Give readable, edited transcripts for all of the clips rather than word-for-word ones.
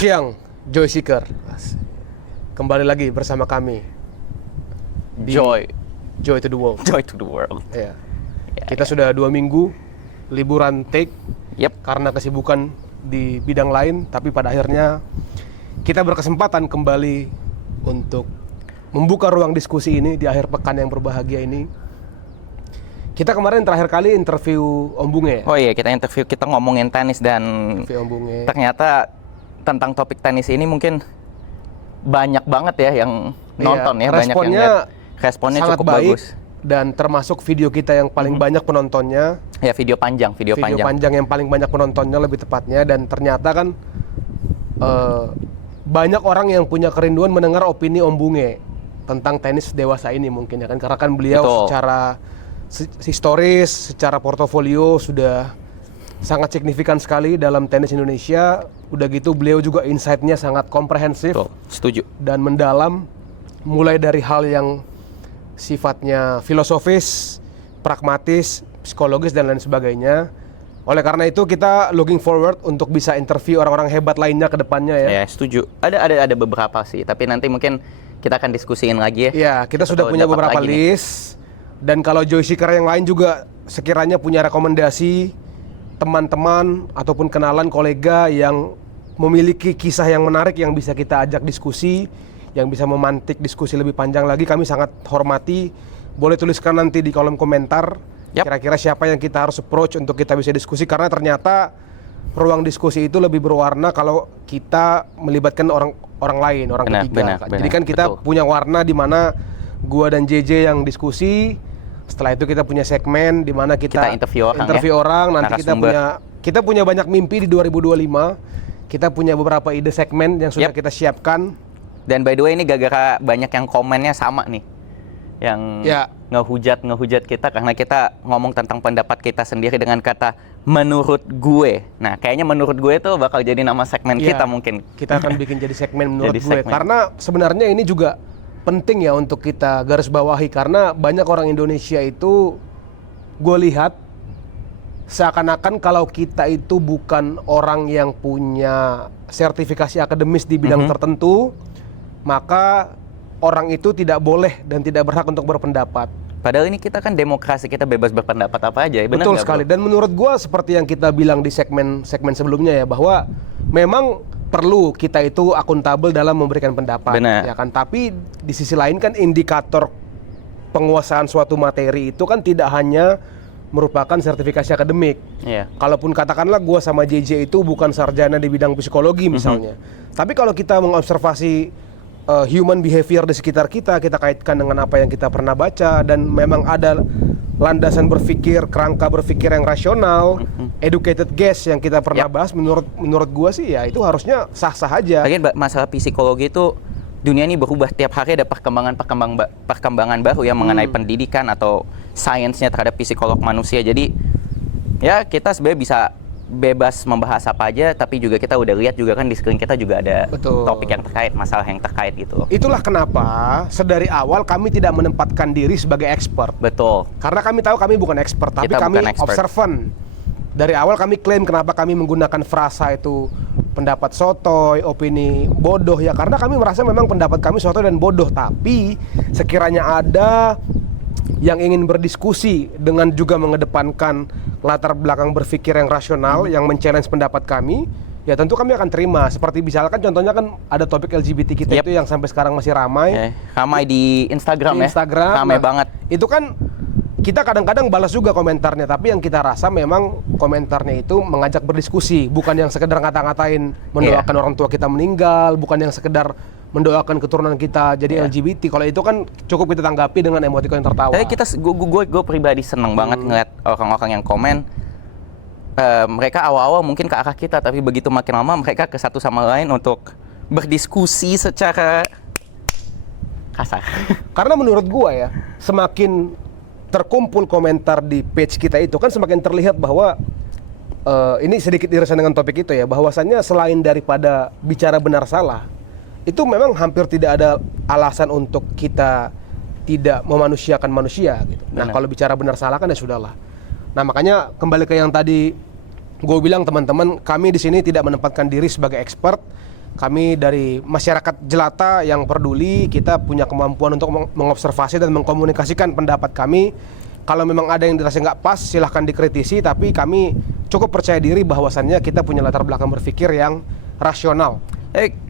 siang, Joy Seeker. Kembali lagi bersama kami di Joy to the World. Joy to the world. Ya. Kita sudah 2 minggu liburan take karena kesibukan di bidang lain, tapi pada akhirnya kita berkesempatan kembali untuk membuka ruang diskusi ini di akhir pekan yang berbahagia ini. Kita kemarin terakhir kali interview Om Bunge. Oh iya, kita ngomongin tenis dan Om Bunge. Ternyata tentang topik tenis ini mungkin banyak banget ya yang nonton ya, banyak yang lihat. Responnya sangat cukup baik, bagus. dan termasuk video kita yang paling banyak penontonnya. Ya, video panjang yang paling banyak penontonnya lebih tepatnya, dan ternyata kan banyak orang yang punya kerinduan mendengar opini Om Bunge tentang tenis dewasa ini mungkin ya kan, karena kan beliau secara historis, secara portofolio sudah sangat signifikan sekali dalam tenis Indonesia. Udah gitu beliau juga insight-nya sangat komprehensif. Setuju. Dan mendalam, mulai dari hal yang sifatnya filosofis, pragmatis, psikologis dan lain sebagainya. Oleh karena itu kita looking forward untuk bisa interview orang-orang hebat lainnya ke depannya ya. Ya, setuju. Ada beberapa sih, tapi nanti mungkin kita akan diskusiin lagi ya. Ya, kita sudah punya beberapa list. Dan kalau Joy Seeker yang lain juga sekiranya punya rekomendasi teman-teman ataupun kenalan kolega yang memiliki kisah yang menarik yang bisa kita ajak diskusi, yang bisa memantik diskusi lebih panjang lagi, kami sangat hormati. Boleh tuliskan nanti di kolom komentar kira-kira siapa yang kita harus approach untuk kita bisa diskusi, karena ternyata ruang diskusi itu lebih berwarna kalau kita melibatkan orang lain, orang ketiga. Jadi kan kita punya warna di mana gua dan JJ yang diskusi. Setelah itu kita punya segmen di mana kita interview orang. Nanti kita punya banyak mimpi di 2025. Kita punya beberapa ide segmen yang sudah kita siapkan. Dan by the way ini gara-gara banyak yang komennya sama nih, yang ngehujat kita karena kita ngomong tentang pendapat kita sendiri dengan kata menurut gue. Nah, kayaknya menurut gue itu bakal jadi nama segmen kita mungkin. Kita akan bikin jadi segmen menurut gue. Karena sebenarnya ini juga penting ya untuk kita garis bawahi, karena banyak orang Indonesia itu gue lihat seakan-akan kalau kita itu bukan orang yang punya sertifikasi akademis di bidang tertentu, maka orang itu tidak boleh dan tidak berhak untuk berpendapat. Padahal ini kita kan demokrasi, kita bebas berpendapat apa aja ya. Betul sekali. Dan menurut gue seperti yang kita bilang di segmen sebelumnya ya, bahwa memang perlu kita itu akuntabel dalam memberikan pendapat, ya kan. Tapi di sisi lain kan indikator penguasaan suatu materi itu kan tidak hanya merupakan sertifikasi akademik. Kalaupun katakanlah gue sama JJ itu bukan sarjana di bidang psikologi misalnya, tapi kalau kita mengobservasi human behavior di sekitar kita kaitkan dengan apa yang kita pernah baca, dan memang ada landasan berpikir, kerangka berpikir yang rasional, educated guess yang kita pernah bahas, menurut gua sih ya itu harusnya sah-sah aja. Lagian masalah psikologi itu dunia ini berubah tiap hari, ada perkembangan baru yang mengenai pendidikan atau sainsnya terhadap psikolog manusia. Jadi ya kita sebenarnya bisa bebas membahas apa aja, tapi juga kita udah lihat juga kan di screen kita juga ada topik yang terkait, masalah yang terkait gitu. Itulah kenapa sedari awal kami tidak menempatkan diri sebagai expert. Betul. Karena kami tahu kami bukan expert, tapi kami observan. Dari awal kami klaim kenapa kami menggunakan frasa itu pendapat sotoy, opini bodoh ya, karena kami merasa memang pendapat kami sotoy dan bodoh. Tapi sekiranya ada yang ingin berdiskusi dengan juga mengedepankan latar belakang berpikir yang rasional, yang men-challenge pendapat kami, ya tentu kami akan terima. Seperti misalkan contohnya kan ada topik LGBT kita itu yang sampai sekarang masih ramai. Ramai di Instagram ya. Ramai banget. Itu kan kita kadang-kadang balas juga komentarnya, tapi yang kita rasa memang komentarnya itu mengajak berdiskusi, bukan yang sekedar ngata-ngatain mendoakan orang tua kita meninggal, bukan yang sekedar mendoakan keturunan kita jadi LGBT. Kalau itu kan cukup kita tanggapi dengan emotikon yang tertawa. Tapi gue pribadi seneng banget ngeliat orang-orang yang komen. Mereka awal-awal mungkin ke arah kita, tapi begitu makin lama mereka ke satu sama lain untuk berdiskusi secara kasar. Karena menurut gue ya, semakin terkumpul komentar di page kita itu kan semakin terlihat bahwa ini sedikit irisan dengan topik itu ya, bahwasannya selain daripada bicara benar salah, itu memang hampir tidak ada alasan untuk kita tidak memanusiakan manusia gitu. Nah, kalau bicara benar salah kan ya sudahlah. Nah, makanya kembali ke yang tadi gue bilang, teman-teman, kami di sini tidak menempatkan diri sebagai expert, kami dari masyarakat jelata yang peduli, kita punya kemampuan untuk mengobservasi dan mengkomunikasikan pendapat kami. Kalau memang ada yang dirasa nggak pas, silahkan dikritisi, tapi kami cukup percaya diri bahwasannya kita punya latar belakang berpikir yang rasional.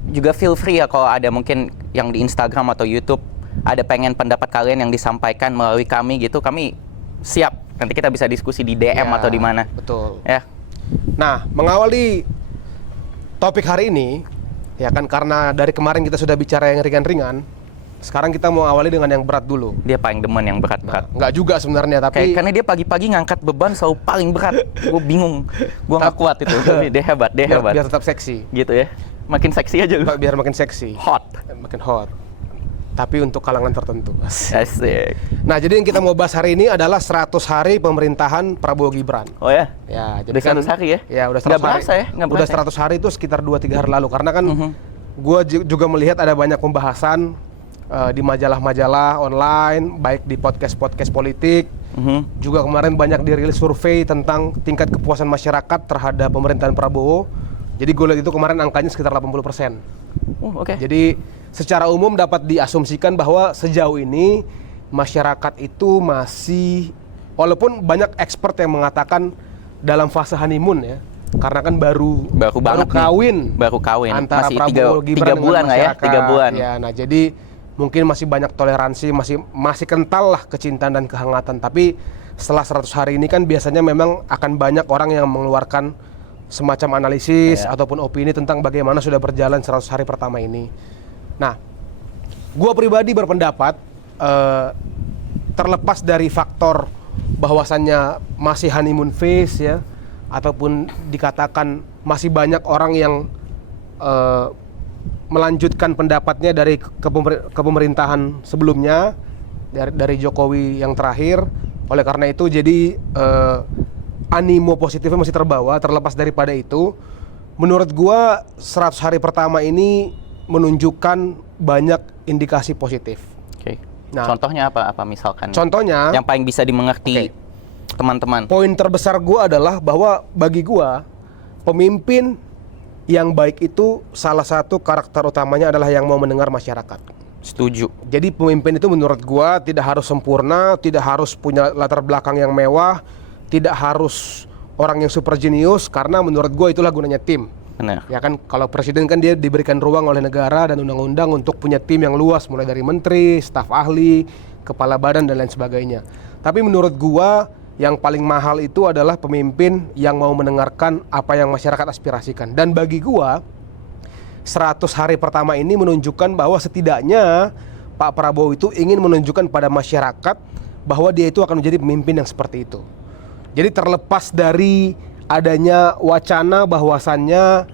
Juga feel free ya kalau ada mungkin yang di Instagram atau YouTube ada pengen pendapat kalian yang disampaikan melalui kami gitu, kami siap. Nanti kita bisa diskusi di DM atau di mana. Betul. Ya. Nah, mengawali topik hari ini, ya kan karena dari kemarin kita sudah bicara yang ringan-ringan, sekarang kita mau awali dengan yang berat dulu. Dia paling demen yang berat-berat. Nggak juga sebenarnya, tapi Karena dia pagi-pagi ngangkat beban selalu paling berat. Gue bingung, gue nggak kuat itu. Tapi dia hebat, biar tetap seksi. Gitu ya. Makin seksi aja lu. Biar makin seksi. Hot. Makin hot. Tapi untuk kalangan tertentu. Asik. Nah, jadi yang kita mau bahas hari ini adalah 100 hari pemerintahan Prabowo Gibran. Oh ya? Ya, jadi Udah kan 100 hari ya? Ya, udah 100 Nggak hari. berasa ya? Nggak Udah berasa 100 hari itu sekitar 2-3 hari lalu. Karena kan gue juga melihat ada banyak pembahasan di majalah-majalah online, baik di podcast-podcast politik. Juga kemarin banyak dirilis survei tentang tingkat kepuasan masyarakat terhadap pemerintahan Prabowo. Jadi gue lihat itu kemarin angkanya sekitar 80%. Oke. Jadi secara umum dapat diasumsikan bahwa sejauh ini masyarakat itu masih, walaupun banyak expert yang mengatakan dalam fase honeymoon ya, karena kan baru kawin masih antara Prabowo Gibran 3 bulan dengan ya, masyarakat. 3 bulan. Ya, nah jadi mungkin masih banyak toleransi, masih kental lah kecintaan dan kehangatan. Tapi setelah 100 hari ini kan biasanya memang akan banyak orang yang mengeluarkan semacam analisis ataupun opini tentang bagaimana sudah berjalan 100 hari pertama ini. Nah, gua pribadi berpendapat terlepas dari faktor bahwasannya masih honeymoon phase ya, ataupun dikatakan masih banyak orang yang melanjutkan pendapatnya dari kepemerintahan sebelumnya, dari Jokowi yang terakhir. Oleh karena itu jadi animo positifnya masih terbawa. Terlepas daripada itu, menurut gua 100 hari pertama ini menunjukkan banyak indikasi positif. Oke. Nah, Contohnya apa misalkan? Contohnya yang paling bisa dimengerti teman-teman. Poin terbesar gua adalah bahwa bagi gua pemimpin yang baik itu salah satu karakter utamanya adalah yang mau mendengar masyarakat. Setuju. Jadi pemimpin itu menurut gua tidak harus sempurna, tidak harus punya latar belakang yang mewah, tidak harus orang yang super jenius, karena menurut gue itulah gunanya tim. Benar. Ya kan, kalau presiden kan dia diberikan ruang oleh negara dan undang-undang untuk punya tim yang luas, mulai dari menteri, staf ahli, kepala badan dan lain sebagainya. Tapi menurut gue yang paling mahal itu adalah pemimpin yang mau mendengarkan apa yang masyarakat aspirasikan. Dan bagi gue 100 hari pertama ini menunjukkan bahwa setidaknya Pak Prabowo itu ingin menunjukkan pada masyarakat bahwa dia itu akan menjadi pemimpin yang seperti itu. Jadi terlepas dari adanya wacana bahwasannya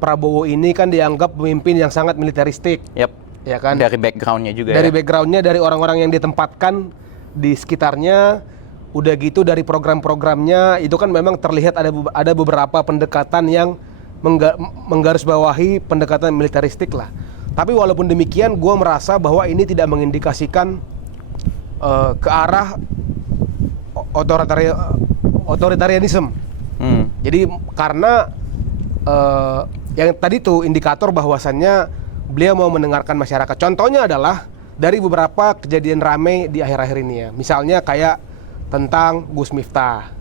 Prabowo ini kan dianggap pemimpin yang sangat militeristik. Yap. Ya kan? Dari backgroundnya juga. Dari backgroundnya, dari orang-orang yang ditempatkan di sekitarnya, udah gitu dari program-programnya itu kan memang terlihat ada beberapa pendekatan yang menggarisbawahi pendekatan militeristik lah. Tapi walaupun demikian, gue merasa bahwa ini tidak mengindikasikan ke arah otoritarianisme. Jadi karena yang tadi tuh indikator bahwasannya beliau mau mendengarkan masyarakat. Contohnya adalah dari beberapa kejadian rame di akhir-akhir ini ya. Misalnya kayak tentang Gus Miftah.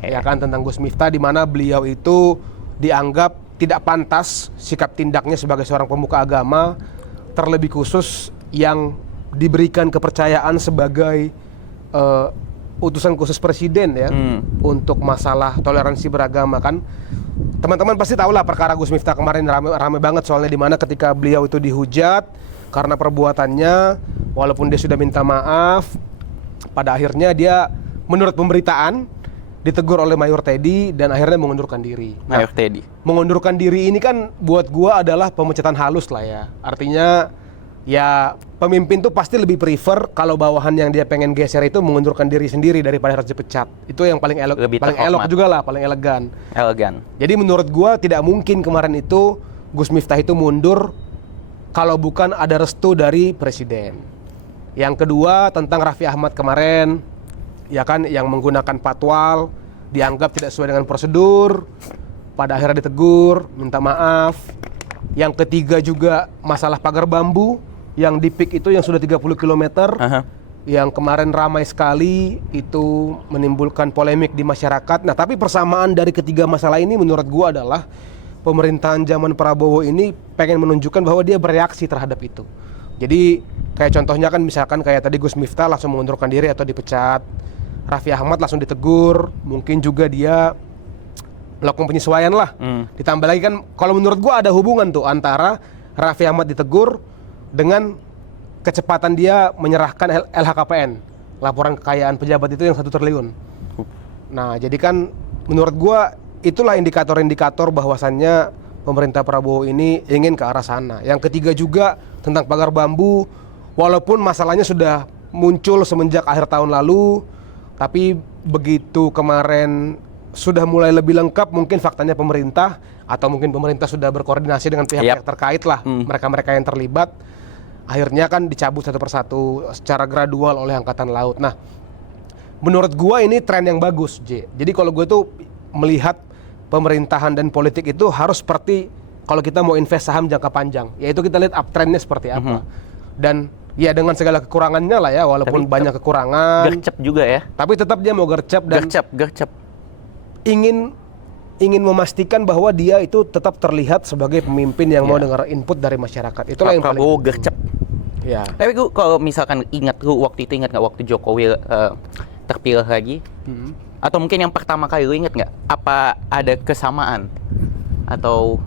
Ya kan, tentang Gus Miftah, di mana beliau itu dianggap tidak pantas sikap tindaknya sebagai seorang pemuka agama, terlebih khusus yang diberikan kepercayaan sebagai utusan khusus presiden ya untuk masalah toleransi beragama kan. Teman-teman pasti tahu lah perkara Gus Miftah kemarin rame banget soalnya, di mana ketika beliau itu dihujat karena perbuatannya, walaupun dia sudah minta maaf, pada akhirnya dia menurut pemberitaan ditegur oleh Mayor Teddy dan akhirnya mengundurkan diri. Mayor Teddy. Mengundurkan diri ini kan buat gua adalah pemecatan halus lah ya. Artinya ya pemimpin tuh pasti lebih prefer kalau bawahan yang dia pengen geser itu mengundurkan diri sendiri daripada harus dipecat. Itu yang paling elok, paling elok juga lah, paling elegan. Elegan. Jadi menurut gua tidak mungkin kemarin itu Gus Miftah itu mundur kalau bukan ada restu dari presiden. Yang kedua tentang Raffi Ahmad kemarin, ya kan, yang menggunakan patwal dianggap tidak sesuai dengan prosedur, pada akhirnya ditegur, minta maaf. Yang ketiga juga masalah pagar bambu yang di PIK itu yang sudah 30 km. Yang kemarin ramai sekali, itu menimbulkan polemik di masyarakat. Nah, tapi persamaan dari ketiga masalah ini menurut gua adalah pemerintahan zaman Prabowo ini pengen menunjukkan bahwa dia bereaksi terhadap itu. Jadi kayak contohnya kan misalkan kayak tadi Gus Miftah langsung mengundurkan diri atau dipecat. Raffi Ahmad langsung ditegur, mungkin juga dia melakukan penyesuaian lah. Ditambah lagi kan kalau menurut gua ada hubungan tuh antara Raffi Ahmad ditegur dengan kecepatan dia menyerahkan LHKPN, laporan kekayaan pejabat itu yang 1 triliun. Nah, jadi kan menurut gua itulah indikator-indikator bahwasannya pemerintah Prabowo ini ingin ke arah sana. Yang ketiga juga tentang pagar bambu, walaupun masalahnya sudah muncul semenjak akhir tahun lalu, tapi begitu kemarin sudah mulai lebih lengkap, mungkin faktanya pemerintah atau mungkin pemerintah sudah berkoordinasi dengan pihak-pihak terkait lah, mereka-mereka yang terlibat. Akhirnya kan dicabut satu persatu secara gradual oleh Angkatan Laut. Nah, menurut gua ini tren yang bagus, J. Jadi kalau gue tuh melihat pemerintahan dan politik itu harus seperti kalau kita mau invest saham jangka panjang, yaitu kita lihat uptrendnya seperti apa. Dan ya dengan segala kekurangannya lah ya, walaupun banyak kekurangan. Gercep juga ya. Tapi tetap dia mau gercep dan gercep. ingin memastikan bahwa dia itu tetap terlihat sebagai pemimpin yang mau dengar input dari masyarakat. Itulah yang Prabowo paling gercep. Ya. Tapi gue kalau misalkan ingat nggak waktu Jokowi terpilih lagi, atau mungkin yang pertama kali lu ingat nggak? Apa ada kesamaan atau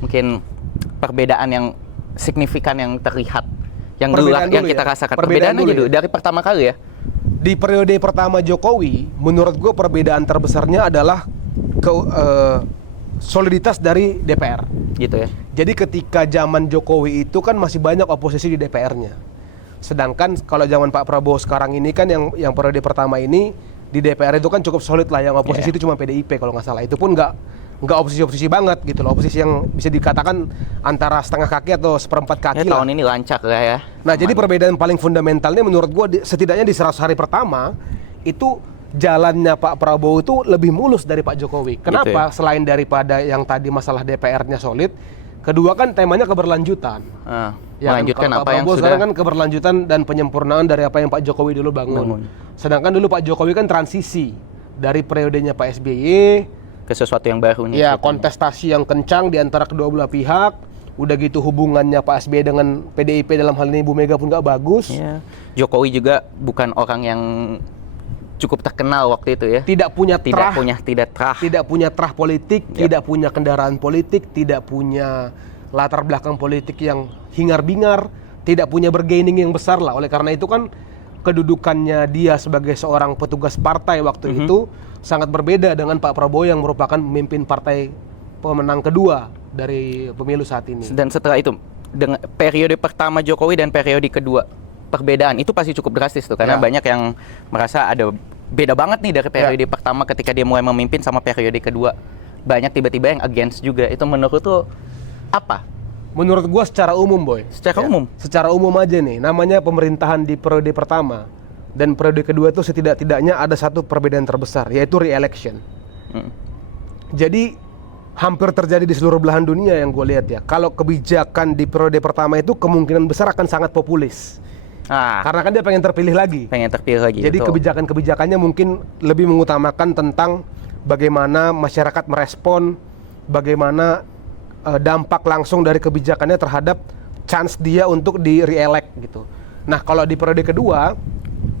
mungkin perbedaan yang signifikan yang terlihat yang dulu yang kita rasakan? Perbedaan aja dulu dari pertama kali ya. Di periode pertama Jokowi, menurut gue perbedaan terbesarnya adalah soliditas dari DPR. Gitu ya. Jadi ketika zaman Jokowi itu kan masih banyak oposisi di DPR-nya. Sedangkan kalau zaman Pak Prabowo sekarang ini kan yang periode pertama ini di DPR itu kan cukup solid lah, yang oposisi itu cuma PDIP kalau nggak salah. Itu pun nggak oposisi banget gitu loh, oposisi yang bisa dikatakan antara setengah kaki atau seperempat kaki lah. Tahun ini lancar lah ya. Nah, jadi perbedaan paling fundamentalnya menurut gua setidaknya di 100 hari pertama itu jalannya Pak Prabowo itu lebih mulus dari Pak Jokowi. Kenapa? Gitu ya? Selain daripada yang tadi masalah DPR-nya solid, kedua kan temanya keberlanjutan. Melanjutkan Pak apa yang Prabowo sudah sekarang kan keberlanjutan dan penyempurnaan dari apa yang Pak Jokowi dulu bangun. Sedangkan dulu Pak Jokowi kan transisi dari periodenya Pak SBY ke sesuatu yang baru nih. ya, kontestasi yang kencang di antara kedua belah pihak. Udah gitu hubungannya Pak SBY dengan PDIP dalam hal ini Bu Mega pun nggak bagus. Ya. Jokowi juga bukan orang yang cukup terkenal waktu itu ya. Tidak punya trah politik, tidak punya kendaraan politik, tidak punya latar belakang politik yang hingar-bingar, tidak punya bargaining yang besar lah. Oleh karena itu kan kedudukannya dia sebagai seorang petugas partai waktu itu sangat berbeda dengan Pak Prabowo yang merupakan pemimpin partai pemenang kedua dari pemilu saat ini. Dan setelah itu, dengan periode pertama Jokowi dan periode kedua, perbedaan itu pasti cukup drastis tuh, karena banyak yang merasa ada beda banget nih dari periode pertama ketika dia mulai memimpin sama periode kedua. Banyak tiba-tiba yang against juga. Itu menurut tuh apa? Menurut gua secara umum, Boy. Secara umum? Secara umum aja nih, namanya pemerintahan di periode pertama dan periode kedua itu setidak-tidaknya ada satu perbedaan terbesar, yaitu re-election. Jadi hampir terjadi di seluruh belahan dunia yang gue lihat ya. Kalau kebijakan di periode pertama itu kemungkinan besar akan sangat populis. Karena kan dia pengen terpilih lagi. Jadi kebijakan-kebijakannya mungkin lebih mengutamakan tentang bagaimana masyarakat merespon, bagaimana dampak langsung dari kebijakannya terhadap chance dia untuk di re-elect gitu. Nah, kalau di periode kedua,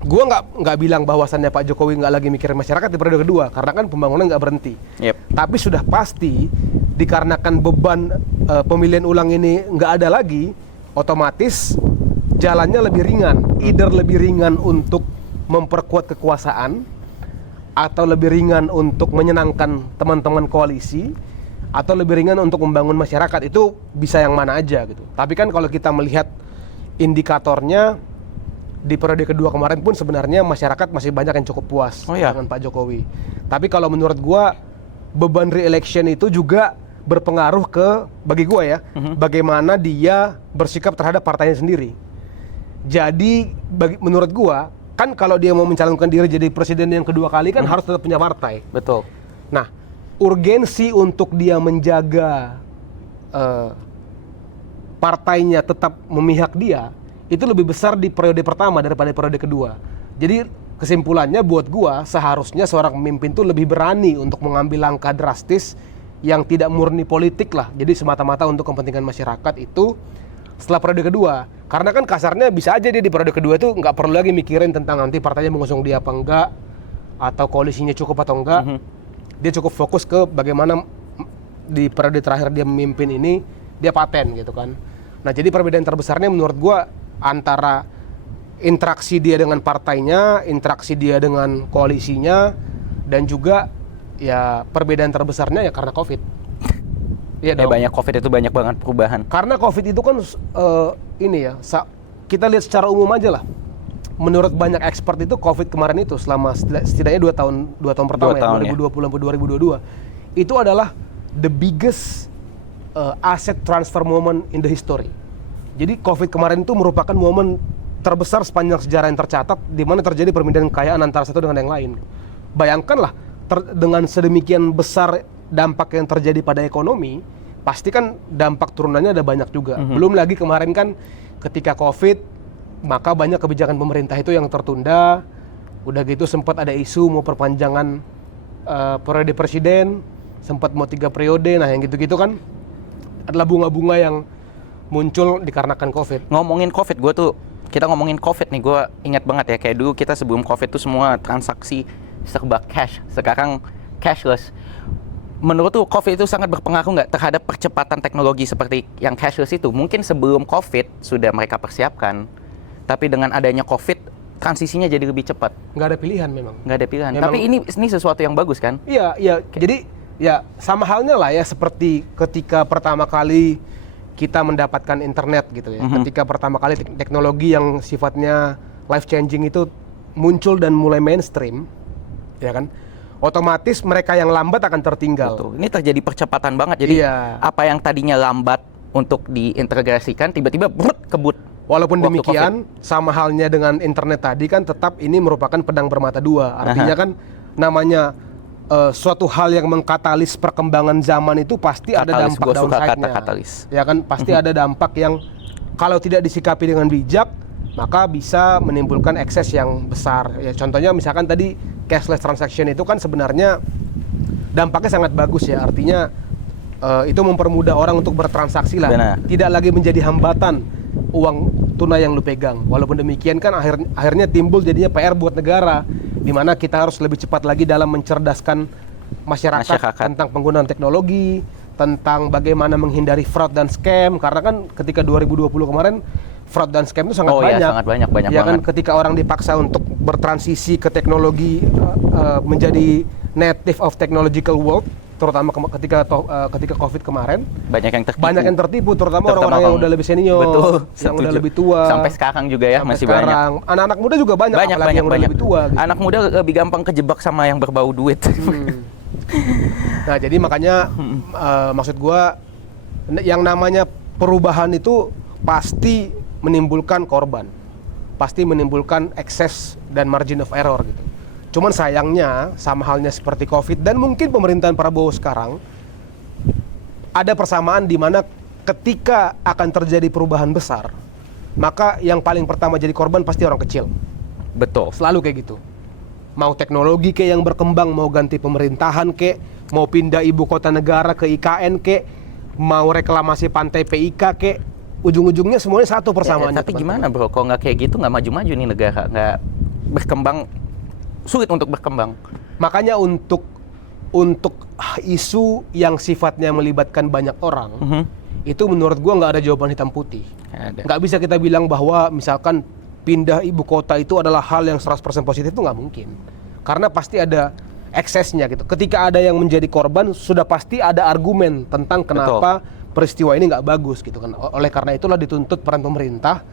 gue nggak bilang bahwasannya Pak Jokowi nggak lagi mikirin masyarakat di periode kedua, karena kan pembangunan nggak berhenti. Tapi sudah pasti dikarenakan beban pemilihan ulang ini nggak ada lagi, otomatis jalannya lebih ringan. Either lebih ringan untuk memperkuat kekuasaan, atau lebih ringan untuk menyenangkan teman-teman koalisi, atau lebih ringan untuk membangun masyarakat. Itu bisa yang mana aja gitu. Tapi kan kalau kita melihat indikatornya di periode kedua kemarin pun sebenarnya masyarakat masih banyak yang cukup puas dengan Pak Jokowi. Tapi kalau menurut gua beban re-election itu juga berpengaruh bagi gua ya, bagaimana dia bersikap terhadap partainya sendiri. Jadi menurut gua kan kalau dia mau mencalonkan diri jadi presiden yang kedua kali kan harus tetap punya partai. Betul. Nah, urgensi untuk dia menjaga eh, partainya tetap memihak dia itu lebih besar di periode pertama daripada periode kedua. Jadi kesimpulannya buat gua seharusnya seorang pemimpin tuh lebih berani untuk mengambil langkah drastis yang tidak murni politik lah. Jadi semata-mata untuk kepentingan masyarakat itu setelah periode kedua. Karena kan kasarnya bisa aja dia di periode kedua tuh nggak perlu lagi mikirin tentang nanti partainya mengusung dia apa enggak atau koalisinya cukup atau enggak. Dia cukup fokus ke bagaimana di periode terakhir dia memimpin ini dia paten gitu kan. Nah, jadi perbedaan terbesarnya menurut gua antara interaksi dia dengan partainya, interaksi dia dengan koalisinya, dan juga ya perbedaan terbesarnya ya karena COVID. Iya dong. Banyak COVID itu banyak banget perubahan. Karena COVID itu kan ini ya, kita lihat secara umum aja lah. Menurut banyak expert itu COVID kemarin itu selama setidaknya 2 tahun pertama ya, 2020 sampai 2022 itu adalah the biggest asset transfer moment in the history. Jadi COVID kemarin itu merupakan momen terbesar sepanjang sejarah yang tercatat di mana terjadi perpindahan kekayaan antara satu dengan yang lain. Bayangkanlah dengan sedemikian besar dampak yang terjadi pada ekonomi, pasti kan dampak turunannya ada banyak juga. Belum lagi kemarin kan ketika COVID, maka banyak kebijakan pemerintah itu yang tertunda. Udah gitu sempat ada isu mau perpanjangan periode presiden, sempat mau 3 periode. Nah yang gitu-gitu kan adalah bunga-bunga yang muncul dikarenakan COVID. Ngomongin COVID, kita ngomongin COVID nih, gue ingat banget ya, kayak dulu kita sebelum COVID tuh semua transaksi serba cash, sekarang cashless. Menurut tuh COVID itu sangat berpengaruh nggak terhadap percepatan teknologi seperti yang cashless itu? Mungkin sebelum COVID sudah mereka persiapkan, tapi dengan adanya COVID, transisinya jadi lebih cepat. Nggak ada pilihan memang. Nggak ada pilihan. Memang, tapi ini sesuatu yang bagus kan? Iya, iya. Jadi ya sama halnya lah ya seperti ketika pertama kali kita mendapatkan internet gitu ya. Ketika pertama kali teknologi yang sifatnya life changing itu muncul dan mulai mainstream, ya kan? Otomatis mereka yang lambat akan tertinggal. Betul. Ini terjadi percepatan banget. Jadi apa yang tadinya lambat untuk diintegrasikan tiba-tiba kebut. Walaupun demikian, sama halnya dengan internet tadi kan tetap ini merupakan pedang bermata dua. Artinya kan namanya suatu hal yang mengkatalis perkembangan zaman itu pasti ada dampak downside-nya. Ya kan pasti ada dampak yang kalau tidak disikapi dengan bijak maka bisa menimbulkan ekses yang besar. Ya contohnya misalkan tadi cashless transaction itu kan sebenarnya dampaknya sangat bagus ya. Artinya itu mempermudah orang untuk bertransaksi lah. Benar. Tidak lagi menjadi hambatan uang tunai yang lu pegang. Walaupun demikian kan akhirnya timbul jadinya PR buat negara, di mana kita harus lebih cepat lagi dalam mencerdaskan masyarakat tentang penggunaan teknologi, tentang bagaimana menghindari fraud dan scam. Karena kan ketika 2020 kemarin fraud dan scam itu sangat banyak. Iya, sangat banyak Ya kan banget. ketika orang dipaksa untuk bertransisi ke teknologi menjadi native of technological world, terutama ketika COVID kemarin, banyak yang tertipu, terutama orang-orang yang udah lebih senior, betul, yang udah lebih tua. Sampai sekarang juga ya masih banyak. Anak-anak muda juga banyak yang udah lebih tua. Gitu. Anak muda lebih gampang kejebak sama yang berbau duit. Nah jadi makanya maksud gua yang namanya perubahan itu pasti menimbulkan korban, pasti menimbulkan excess dan margin of error gitu. Cuman sayangnya sama halnya seperti COVID dan mungkin pemerintahan Prabowo sekarang ada persamaan di mana ketika akan terjadi perubahan besar, maka yang paling pertama jadi korban pasti orang kecil. Betul. Selalu kayak gitu. Mau teknologi kayak yang berkembang, mau ganti pemerintahan kayak, mau pindah ibu kota negara ke IKN kayak, mau reklamasi pantai PIK kayak, ujung-ujungnya semuanya satu persamaannya. Tapi gimana bro, kalau nggak kayak gitu nggak maju-maju nih negara, nggak berkembang, sulit untuk berkembang. Makanya untuk isu yang sifatnya melibatkan banyak orang, itu menurut gua nggak ada jawaban hitam putih. Nggak bisa kita bilang bahwa misalkan pindah ibu kota itu adalah hal yang 100% positif, itu nggak mungkin. Karena pasti ada eksesnya gitu. Ketika ada yang menjadi korban, sudah pasti ada argumen tentang kenapa peristiwa ini nggak bagus gitu kan. Oleh karena itulah dituntut peran pemerintah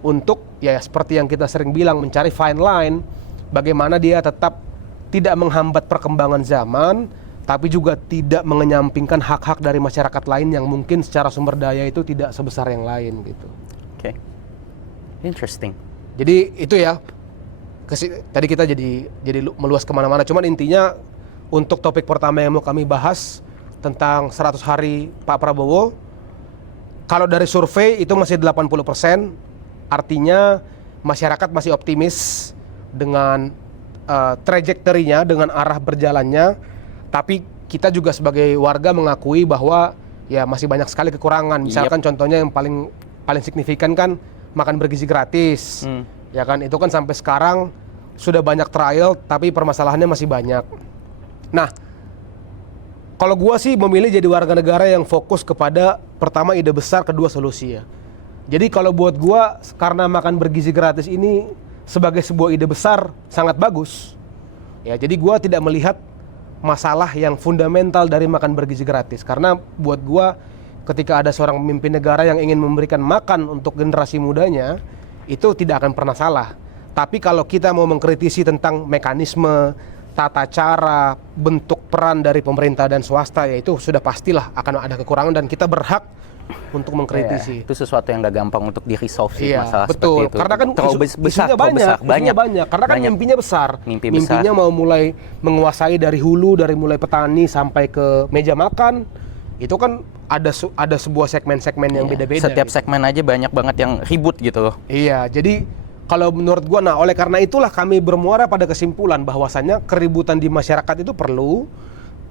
untuk ya seperti yang kita sering bilang, mencari fine line, bagaimana dia tetap tidak menghambat perkembangan zaman, tapi juga tidak mengenyampingkan hak-hak dari masyarakat lain yang mungkin secara sumber daya itu tidak sebesar yang lain gitu. Oke. Interesting. Jadi itu ya, tadi kita jadi meluas kemana-mana. Cuman intinya untuk topik pertama yang mau kami bahas tentang 100 hari Pak Prabowo, Kalau dari survei itu masih 80%, artinya masyarakat masih optimis dengan trajektorinya, dengan arah berjalannya. Tapi kita juga sebagai warga mengakui bahwa ya masih banyak sekali kekurangan. Misalkan contohnya yang paling signifikan kan makan bergizi gratis. Ya kan, itu kan sampai sekarang sudah banyak trial tapi permasalahannya masih banyak. Nah, kalau gua sih memilih jadi warga negara yang fokus kepada pertama ide besar, kedua solusi ya. Jadi kalau buat gua, karena makan bergizi gratis ini sebagai sebuah ide besar sangat bagus. Ya, jadi gua tidak melihat masalah yang fundamental dari makan bergizi gratis. Karena buat gua ketika ada seorang pemimpin negara yang ingin memberikan makan untuk generasi mudanya, itu tidak akan pernah salah. Tapi kalau kita mau mengkritisi tentang mekanisme, tata cara, bentuk peran dari pemerintah dan swasta, ya itu sudah pastilah akan ada kekurangan dan kita berhak untuk mengkritisi. Itu sesuatu yang gak gampang untuk di-resolve sih, Iya, masalah betul. seperti itu. Karena kan isunya banyak. Karena kan mimpinya besar. Mimpinya mau mulai menguasai dari hulu, dari mulai petani sampai ke meja makan. Itu kan ada sebuah segmen-segmen yang beda-beda. Setiap gitu. segmen aja banyak banget yang ribut gitu loh. Iya, jadi kalau menurut gua, nah oleh karena itulah kami bermuara pada kesimpulan bahwasannya keributan di masyarakat itu perlu.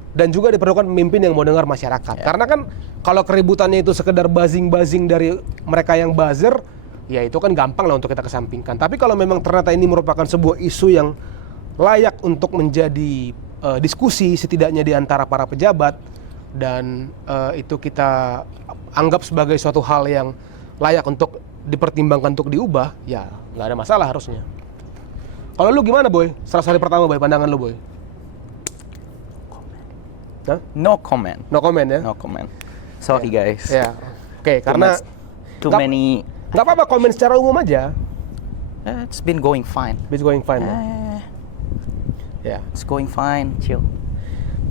Dan juga diperlukan pemimpin yang mau dengar masyarakat. Karena kan kalau keributannya itu sekedar buzzing-buzzing dari mereka yang buzzer, ya itu kan gampang lah untuk kita kesampingkan. Tapi kalau memang ternyata ini merupakan sebuah isu yang layak untuk menjadi diskusi setidaknya di antara para pejabat, dan itu kita anggap sebagai suatu hal yang layak untuk dipertimbangkan untuk diubah, ya nggak ada masalah harusnya. Kalau lu gimana, Boy? 100 hari pertama, Boy, pandangan lu, Boy? No comment. No comment ya? No comment. Sorry guys. Ya. Oke, karena too many. Nggak apa-apa, komen secara umum aja. It's been going fine. It's going fine. Ya. It's going fine, chill.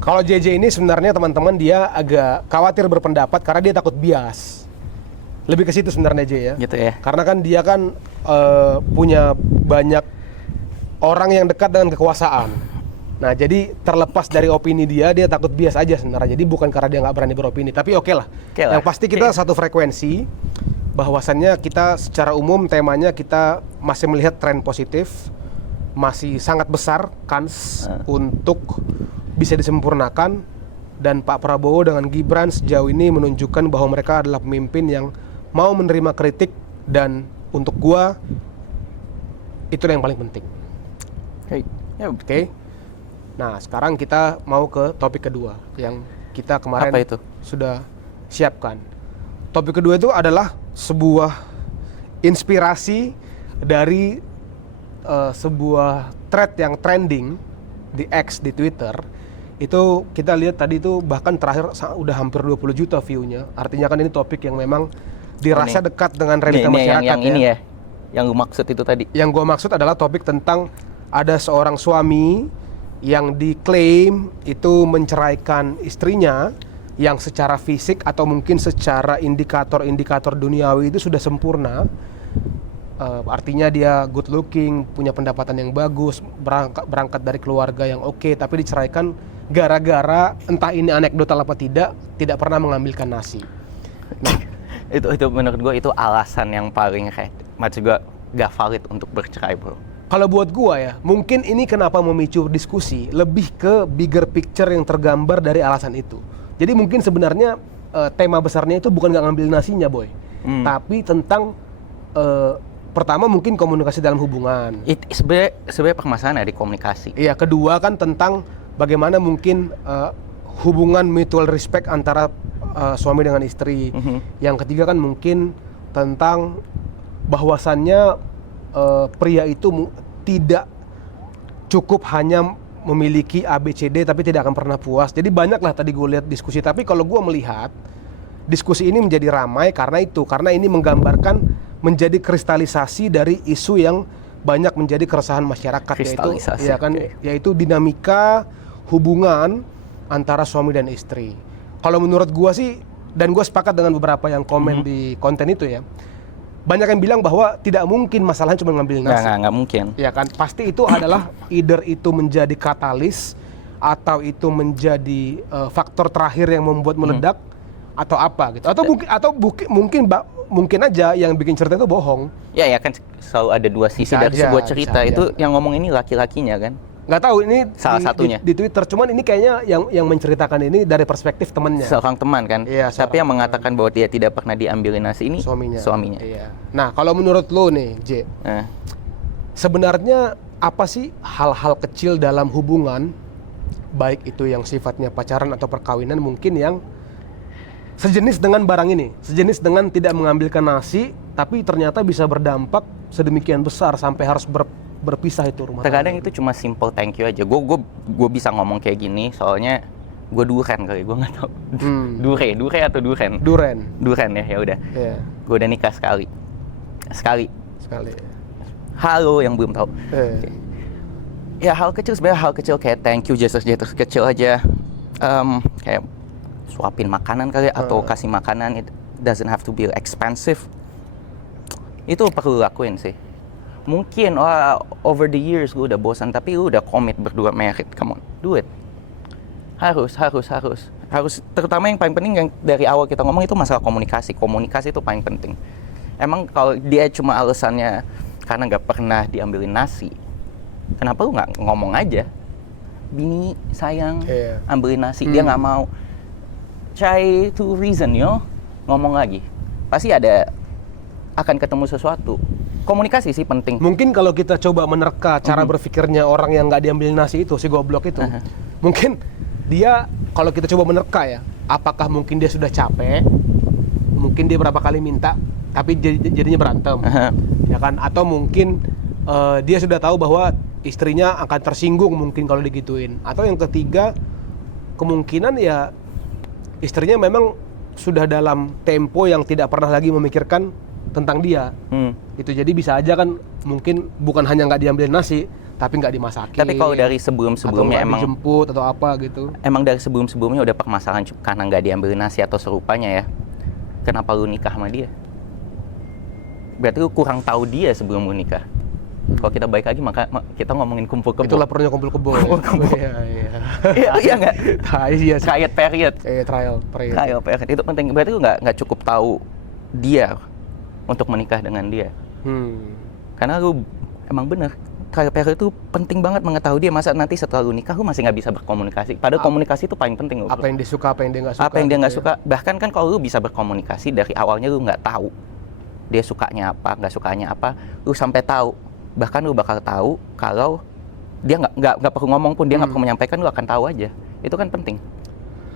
Kalau JJ ini sebenarnya teman-teman dia agak khawatir berpendapat karena dia takut bias. Lebih ke situ sebenarnya J ya. Gitu ya. Karena kan dia kan punya banyak orang yang dekat dengan kekuasaan. Nah, jadi terlepas dari opini dia takut bias aja sebenarnya. Jadi bukan karena dia nggak berani beropini, tapi oke lah. Yang pasti kita satu frekuensi, bahwasannya kita secara umum temanya kita masih melihat tren positif, masih sangat besar kans untuk bisa disempurnakan, dan Pak Prabowo dengan Gibran sejauh ini menunjukkan bahwa mereka adalah pemimpin yang mau menerima kritik, dan untuk gua itu yang paling penting. Oke. Nah, sekarang kita mau ke topik kedua yang kita kemarin sudah siapkan. Topik kedua itu adalah sebuah inspirasi dari sebuah thread yang trending di X, di Twitter. Itu kita lihat tadi itu bahkan terakhir udah hampir 20 juta view-nya. Artinya kan ini topik yang memang dirasa dekat dengan realita masyarakat. Yang ini ya, yang gue maksud itu tadi. Yang gue maksud adalah topik tentang ada seorang suami yang diklaim itu menceraikan istrinya yang secara fisik atau mungkin secara indikator-indikator duniawi itu sudah sempurna. Artinya dia good looking, punya pendapatan yang bagus, berangkat dari keluarga yang oke, tapi diceraikan gara-gara entah ini anekdotal apa tidak pernah mengambilkan nasi. Nah, itu menurut gue itu alasan yang paling maksud gue gak valid untuk bercerai, bro. Kalau buat gua ya, mungkin ini kenapa memicu diskusi lebih ke bigger picture yang tergambar dari alasan itu. Jadi mungkin sebenarnya tema besarnya itu bukan nggak ngambil nasinya, Boy, tapi tentang pertama mungkin komunikasi dalam hubungan. Sebenarnya permasalahan dari komunikasi. Iya, kedua kan tentang bagaimana mungkin hubungan mutual respect antara suami dengan istri. Yang ketiga kan mungkin tentang bahwasannya pria itu tidak cukup hanya memiliki ABCD tapi tidak akan pernah puas. Jadi banyaklah tadi gue lihat diskusi. Tapi kalau gue melihat diskusi ini menjadi ramai karena ini menggambarkan menjadi kristalisasi dari isu yang banyak menjadi keresahan masyarakat, yaitu dinamika hubungan antara suami dan istri. Kalau menurut gue sih, dan gue sepakat dengan beberapa yang komen di konten itu ya, banyak yang bilang bahwa tidak mungkin masalahnya cuma ngambil nasi. Nggak mungkin. Ya kan, pasti itu adalah either itu menjadi katalis atau itu menjadi faktor terakhir yang membuat meledak, atau apa gitu. Atau mungkin aja yang bikin cerita itu bohong. Ya kan selalu ada dua sisi Bisa dari aja, sebuah cerita. bisa Itu aja. yang ngomong ini laki-lakinya kan. Nggak tahu ini Salah satunya. di Twitter, cuman ini kayaknya yang menceritakan ini dari perspektif temennya. Seorang teman kan. Iya, Tapi yang mengatakan bahwa dia tidak pernah diambilin nasi ini Suaminya. Iya. Nah, kalau menurut lo nih, J, Eh, sebenarnya apa sih hal-hal kecil dalam hubungan, baik itu yang sifatnya pacaran atau perkawinan, mungkin yang sejenis dengan barang ini, sejenis dengan tidak mengambilkan nasi, tapi ternyata bisa berdampak sedemikian besar sampai harus berpisah itu rumah Terkadang tangga. itu cuma simple thank you aja. Gue bisa ngomong kayak gini soalnya gue duren kali, gue nggak tahu. Dure atau duren? Duren Ya udah. ya Gue udah nikah sekali. sekali. Halo yang belum tahu. Ya hal kecil, sebenarnya hal kecil kayak thank you, gesture kecil aja. Kayak suapin makanan kali atau kasih makanan, it doesn't have to be expensive. Itu perlu lakuin sih. Mungkin over the years gue udah bosan, tapi lu udah komit berdua married, come on, do it. Harus. Terutama yang paling penting yang dari awal kita ngomong itu masalah komunikasi. Komunikasi itu paling penting. Emang kalau dia cuma alasannya karena nggak pernah diambilin nasi, kenapa lu nggak ngomong aja? Bini sayang, ambilin nasi, dia nggak mau. Try to reason, ngomong lagi. Pasti akan ketemu sesuatu. Komunikasi sih penting. Mungkin kalau kita coba menerka cara berpikirnya orang yang nggak diambil nasi itu, si goblok itu, mungkin dia, kalau kita coba menerka ya, apakah mungkin dia sudah capek, mungkin dia berapa kali minta, tapi jadinya berantem, ya kan? Atau mungkin dia sudah tahu bahwa istrinya akan tersinggung mungkin kalau digituin. Atau yang ketiga, kemungkinan ya istrinya memang sudah dalam tempo yang tidak pernah lagi memikirkan tentang dia. Itu jadi bisa aja kan, mungkin bukan hanya nggak diambilin nasi, tapi nggak dimasakin. Tapi kalau dari sebelum-sebelumnya atau emang dijemput atau apa gitu. Emang dari sebelum-sebelumnya udah permasalahan karena nggak diambilin nasi atau serupanya ya. Kenapa lu nikah sama dia? Berarti lu kurang tahu dia sebelum lu nikah. Kalau kita baik lagi maka kita ngomongin kumpul kebo. Itulah perlunya kumpul kebo. Iya. Iya nggak? Iya sih. Trial period. Trial period. Trial period itu penting. Berarti lu nggak cukup tahu dia untuk menikah dengan dia. Karena lu emang bener, trial period itu penting banget mengetahui dia. Masa nanti setelah lu nikah lu masih nggak bisa berkomunikasi. Padahal komunikasi itu paling penting loh. Apa yang dia suka, apa yang dia nggak suka. Apa yang dia nggak gitu suka. Bahkan kan kalau lu bisa berkomunikasi dari awalnya lu nggak tahu dia sukanya apa, nggak sukanya apa, lu sampai tahu. Bahkan lu bakal tahu kalau dia nggak perlu ngomong pun, dia nggak perlu menyampaikan, lu akan tahu aja. Itu kan penting.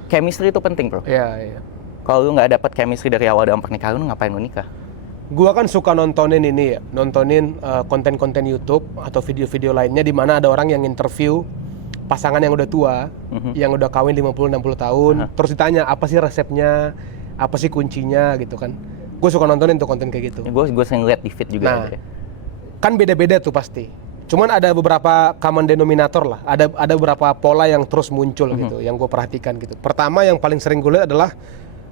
Chemistry itu penting, bro. Iya. Kalau lu nggak dapat chemistry dari awal dalam pernikahan, lu ngapain lu nikah? Gua kan suka nontonin konten-konten YouTube atau video-video lainnya di mana ada orang yang interview pasangan yang udah tua, yang udah kawin 50-60 tahun, terus ditanya apa sih resepnya, apa sih kuncinya gitu kan. Gue suka nontonin tuh konten kayak gitu. Gue sering lihat di feed juga. Nah, kan beda-beda tuh pasti. Cuman ada beberapa common denominator lah. Ada beberapa pola yang terus muncul gitu, yang gue perhatikan gitu. Pertama yang paling sering gue lihat adalah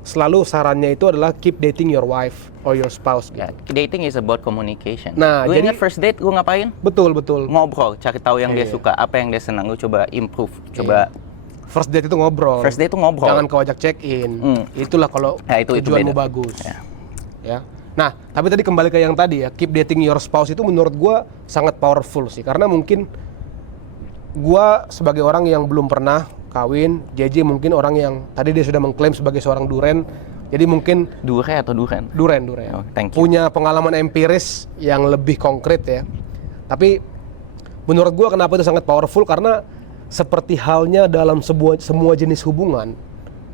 selalu sarannya itu adalah keep dating your wife or your spouse gitu. Ya, dating is about communication. Nah, lu jadi ingat first date lu ngapain? Betul. Ngobrol, cari tahu yang dia suka, apa yang dia senang, lu coba improve, coba. First date itu ngobrol. First date itu ngobrol. Jangan kau ajak check in. Itulah kalau itu tujuanmu beda. bagus. Ya. Nah, tapi tadi kembali ke yang tadi ya, keep dating your spouse itu menurut gua sangat powerful sih, karena mungkin gua sebagai orang yang belum pernah kawin, JJ mungkin orang yang tadi dia sudah mengklaim sebagai seorang duren, jadi mungkin Dure atau duren? duren. Oh, thank you. Punya pengalaman empiris yang lebih konkret ya. Tapi menurut gua kenapa itu sangat powerful, karena seperti halnya dalam semua jenis hubungan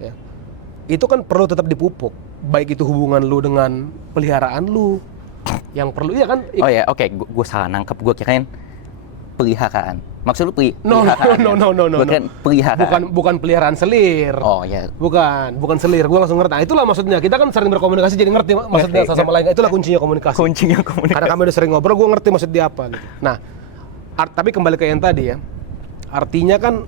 ya, itu kan perlu tetap dipupuk. Baik itu hubungan lu dengan peliharaan lu yang perlu, iya kan? Oh ya, oke, gue salah nangkep, gue kirain peliharaan. Maksud lu No. Gue kirain peliharaan. Bukan peliharaan selir. Oh ya. Bukan selir. Gue langsung ngerti. Nah, itulah maksudnya. Kita kan sering berkomunikasi jadi ngerti maksudnya satu sama lain. Itulah kuncinya komunikasi. Karena kami udah sering ngobrol, gue ngerti maksud dia apa gitu. Nah, tapi kembali ke yang tadi ya. Artinya kan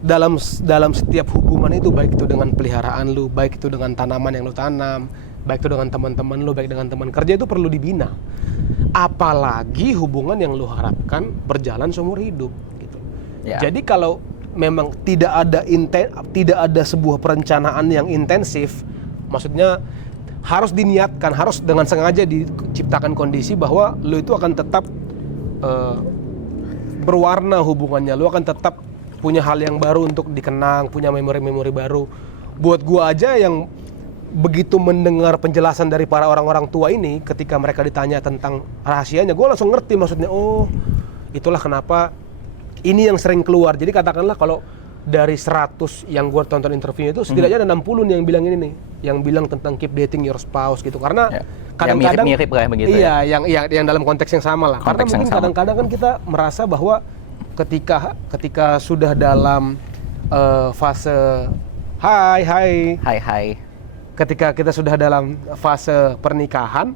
dalam setiap hubungan itu, baik itu dengan peliharaan lu, baik itu dengan tanaman yang lu tanam, baik itu dengan teman-teman lu, baik dengan teman kerja, itu perlu dibina. Apalagi hubungan yang lu harapkan berjalan seumur hidup gitu. Ya. Jadi kalau memang tidak ada sebuah perencanaan yang intensif, Maksudnya harus diniatkan, harus dengan sengaja diciptakan kondisi bahwa lu itu akan tetap berwarna hubungannya, lu akan tetap punya hal yang baru untuk dikenang, punya memori-memori baru. Buat gua aja yang begitu mendengar penjelasan dari para orang-orang tua ini, ketika mereka ditanya tentang rahasianya, gua langsung ngerti maksudnya. Oh, itulah kenapa ini yang sering keluar. Jadi katakanlah kalau dari 100 yang gue tonton interviewnya itu setidaknya ada 60 nih yang bilang ini nih, yang bilang tentang keep dating your spouse gitu, karena kadang-kadang mirip-mirip lah begitu. Iya, yang dalam konteks yang sama lah. Karena mungkin kadang-kadang kan kita merasa bahwa ketika sudah dalam fase hai, ketika kita sudah dalam fase pernikahan,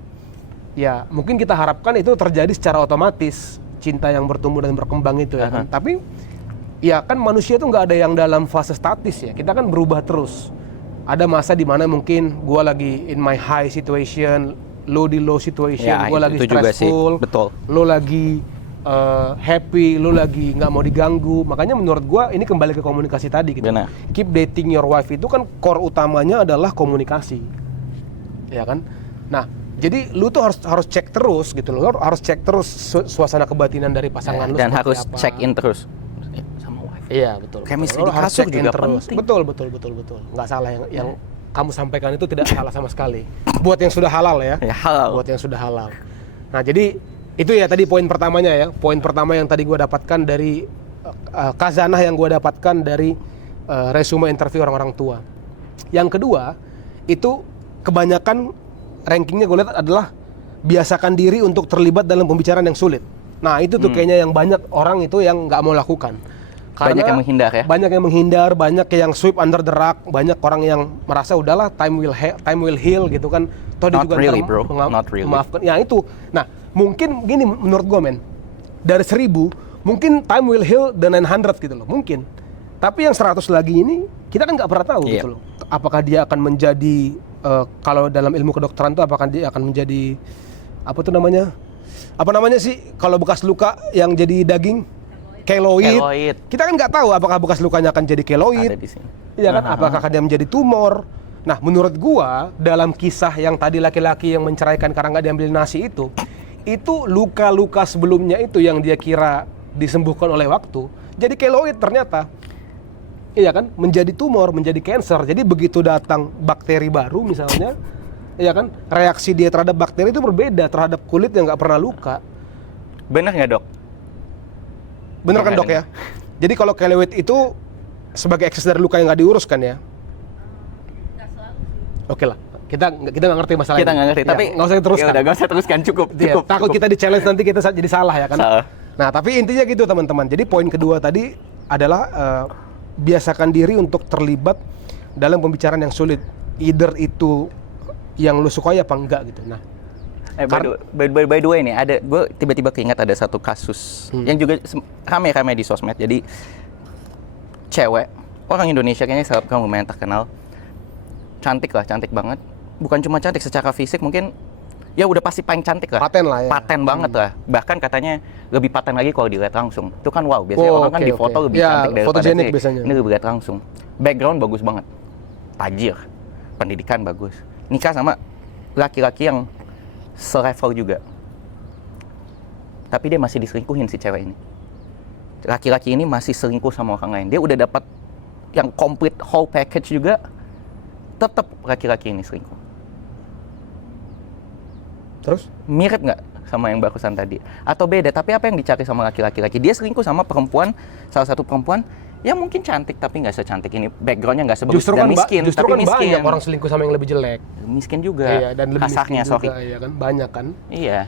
ya mungkin kita harapkan itu terjadi secara otomatis, cinta yang bertumbuh dan berkembang itu ya kan. Tapi ya kan manusia tuh nggak ada yang dalam fase statis ya, kita kan berubah terus. Ada masa di mana mungkin gue lagi in my high situation, lo di low situation, ya, gue lagi stressful, betul. lo lagi happy, lo lagi nggak mau diganggu. Makanya menurut gue ini kembali ke komunikasi tadi gitu. Benar. Keep dating your wife itu kan core utamanya adalah komunikasi, ya kan. Nah, jadi lu tuh harus cek terus gitu, lo harus cek terus suasana kebatinan dari pasangan lu dan harus apa. Check in terus sama wife. Iya, betul. Chemistry di kasur juga penting. Betul. Nggak salah yang kamu sampaikan itu tidak salah sama sekali. Buat yang sudah halal ya. Ya, halal. Buat yang sudah halal. Nah, jadi itu ya tadi poin pertamanya ya. Poin pertama yang tadi gue dapatkan dari khazanah yang gue dapatkan dari resume interview orang-orang tua. Yang kedua, itu kebanyakan rankingnya gue lihat adalah biasakan diri untuk terlibat dalam pembicaraan yang sulit. Nah, itu tuh kayaknya yang banyak orang itu yang nggak mau lakukan. Karena banyak yang menghindar ya? Banyak yang menghindar, banyak yang sweep under the rug, banyak orang yang merasa udahlah time will heal gitu kan. Toh dia juga really, bro. Not really. Memaafkan. Ya itu. Nah, mungkin gini menurut gue men. Dari 1000, mungkin time will heal the 900 gitu loh. Mungkin. Tapi yang 100 lagi ini kita kan nggak pernah tahu gitu loh. Apakah dia akan menjadi kalau dalam ilmu kedokteran tuh apakah dia akan menjadi apa tuh namanya? Apa namanya sih kalau bekas luka yang jadi daging? Keloid. Kita kan nggak tahu apakah bekas lukanya akan jadi keloid. Iya kan? Apakah dia menjadi tumor? Nah, menurut gua dalam kisah yang tadi laki-laki yang menceraikan karena nggak diambil nasi itu luka-luka sebelumnya itu yang dia kira disembuhkan oleh waktu, jadi keloid ternyata. Iya kan? Menjadi tumor, menjadi cancer. Jadi begitu datang bakteri baru misalnya, iya kan? Reaksi dia terhadap bakteri itu berbeda terhadap kulit yang nggak pernah luka. Benar nggak, Dok? Bener kan, Dok ya? Jadi kalau keloid itu sebagai ekses dari luka yang nggak diurus kan ya? Oke lah, kita nggak ngerti masalah kita ini. nggak ngerti, Ya, tapi nggak usah teruskan. Ya udah, nggak usah teruskan, cukup. Takut kita di challenge nanti kita jadi salah ya kan? Salah. Nah, tapi intinya gitu teman-teman. Jadi poin kedua tadi adalah biasakan diri untuk terlibat dalam pembicaraan yang sulit. Either itu yang lu sukai apa enggak gitu. Nah, by the way nih, gue tiba-tiba keinget ada satu kasus yang juga rame-rame di sosmed. Jadi cewek, orang Indonesia kayaknya selebgram lumayan terkenal, cantik banget. Bukan cuma cantik secara fisik, mungkin ya udah pasti paling cantik lah. Paten lah ya. Paten banget lah. Bahkan katanya lebih paten lagi kalau dilihat langsung. Itu kan wow, biasanya orang kan di foto lebih cantik daripada fotogenik biasanya. Ini lebih lihat langsung. Background bagus banget. Tajir. Pendidikan bagus. Nikah sama laki-laki yang selevel juga. Tapi dia masih diselingkuhin si cewek ini. Laki-laki ini masih selingkuh sama orang lain. Dia udah dapat yang complete whole package juga, tetap laki-laki ini selingkuh. Terus? Mirip nggak sama yang barusan tadi? Atau beda? Tapi apa yang dicari sama laki-laki? Dia selingkuh sama perempuan, salah satu perempuan yang mungkin cantik tapi nggak secantik ini, backgroundnya nggak sebagus, dan miskin. Justru tapi kan miskin. Banyak orang selingkuh sama yang lebih jelek. Miskin juga. Iya, dan lebih kasarnya, miskin juga, iya kan? Banyak kan? Iya.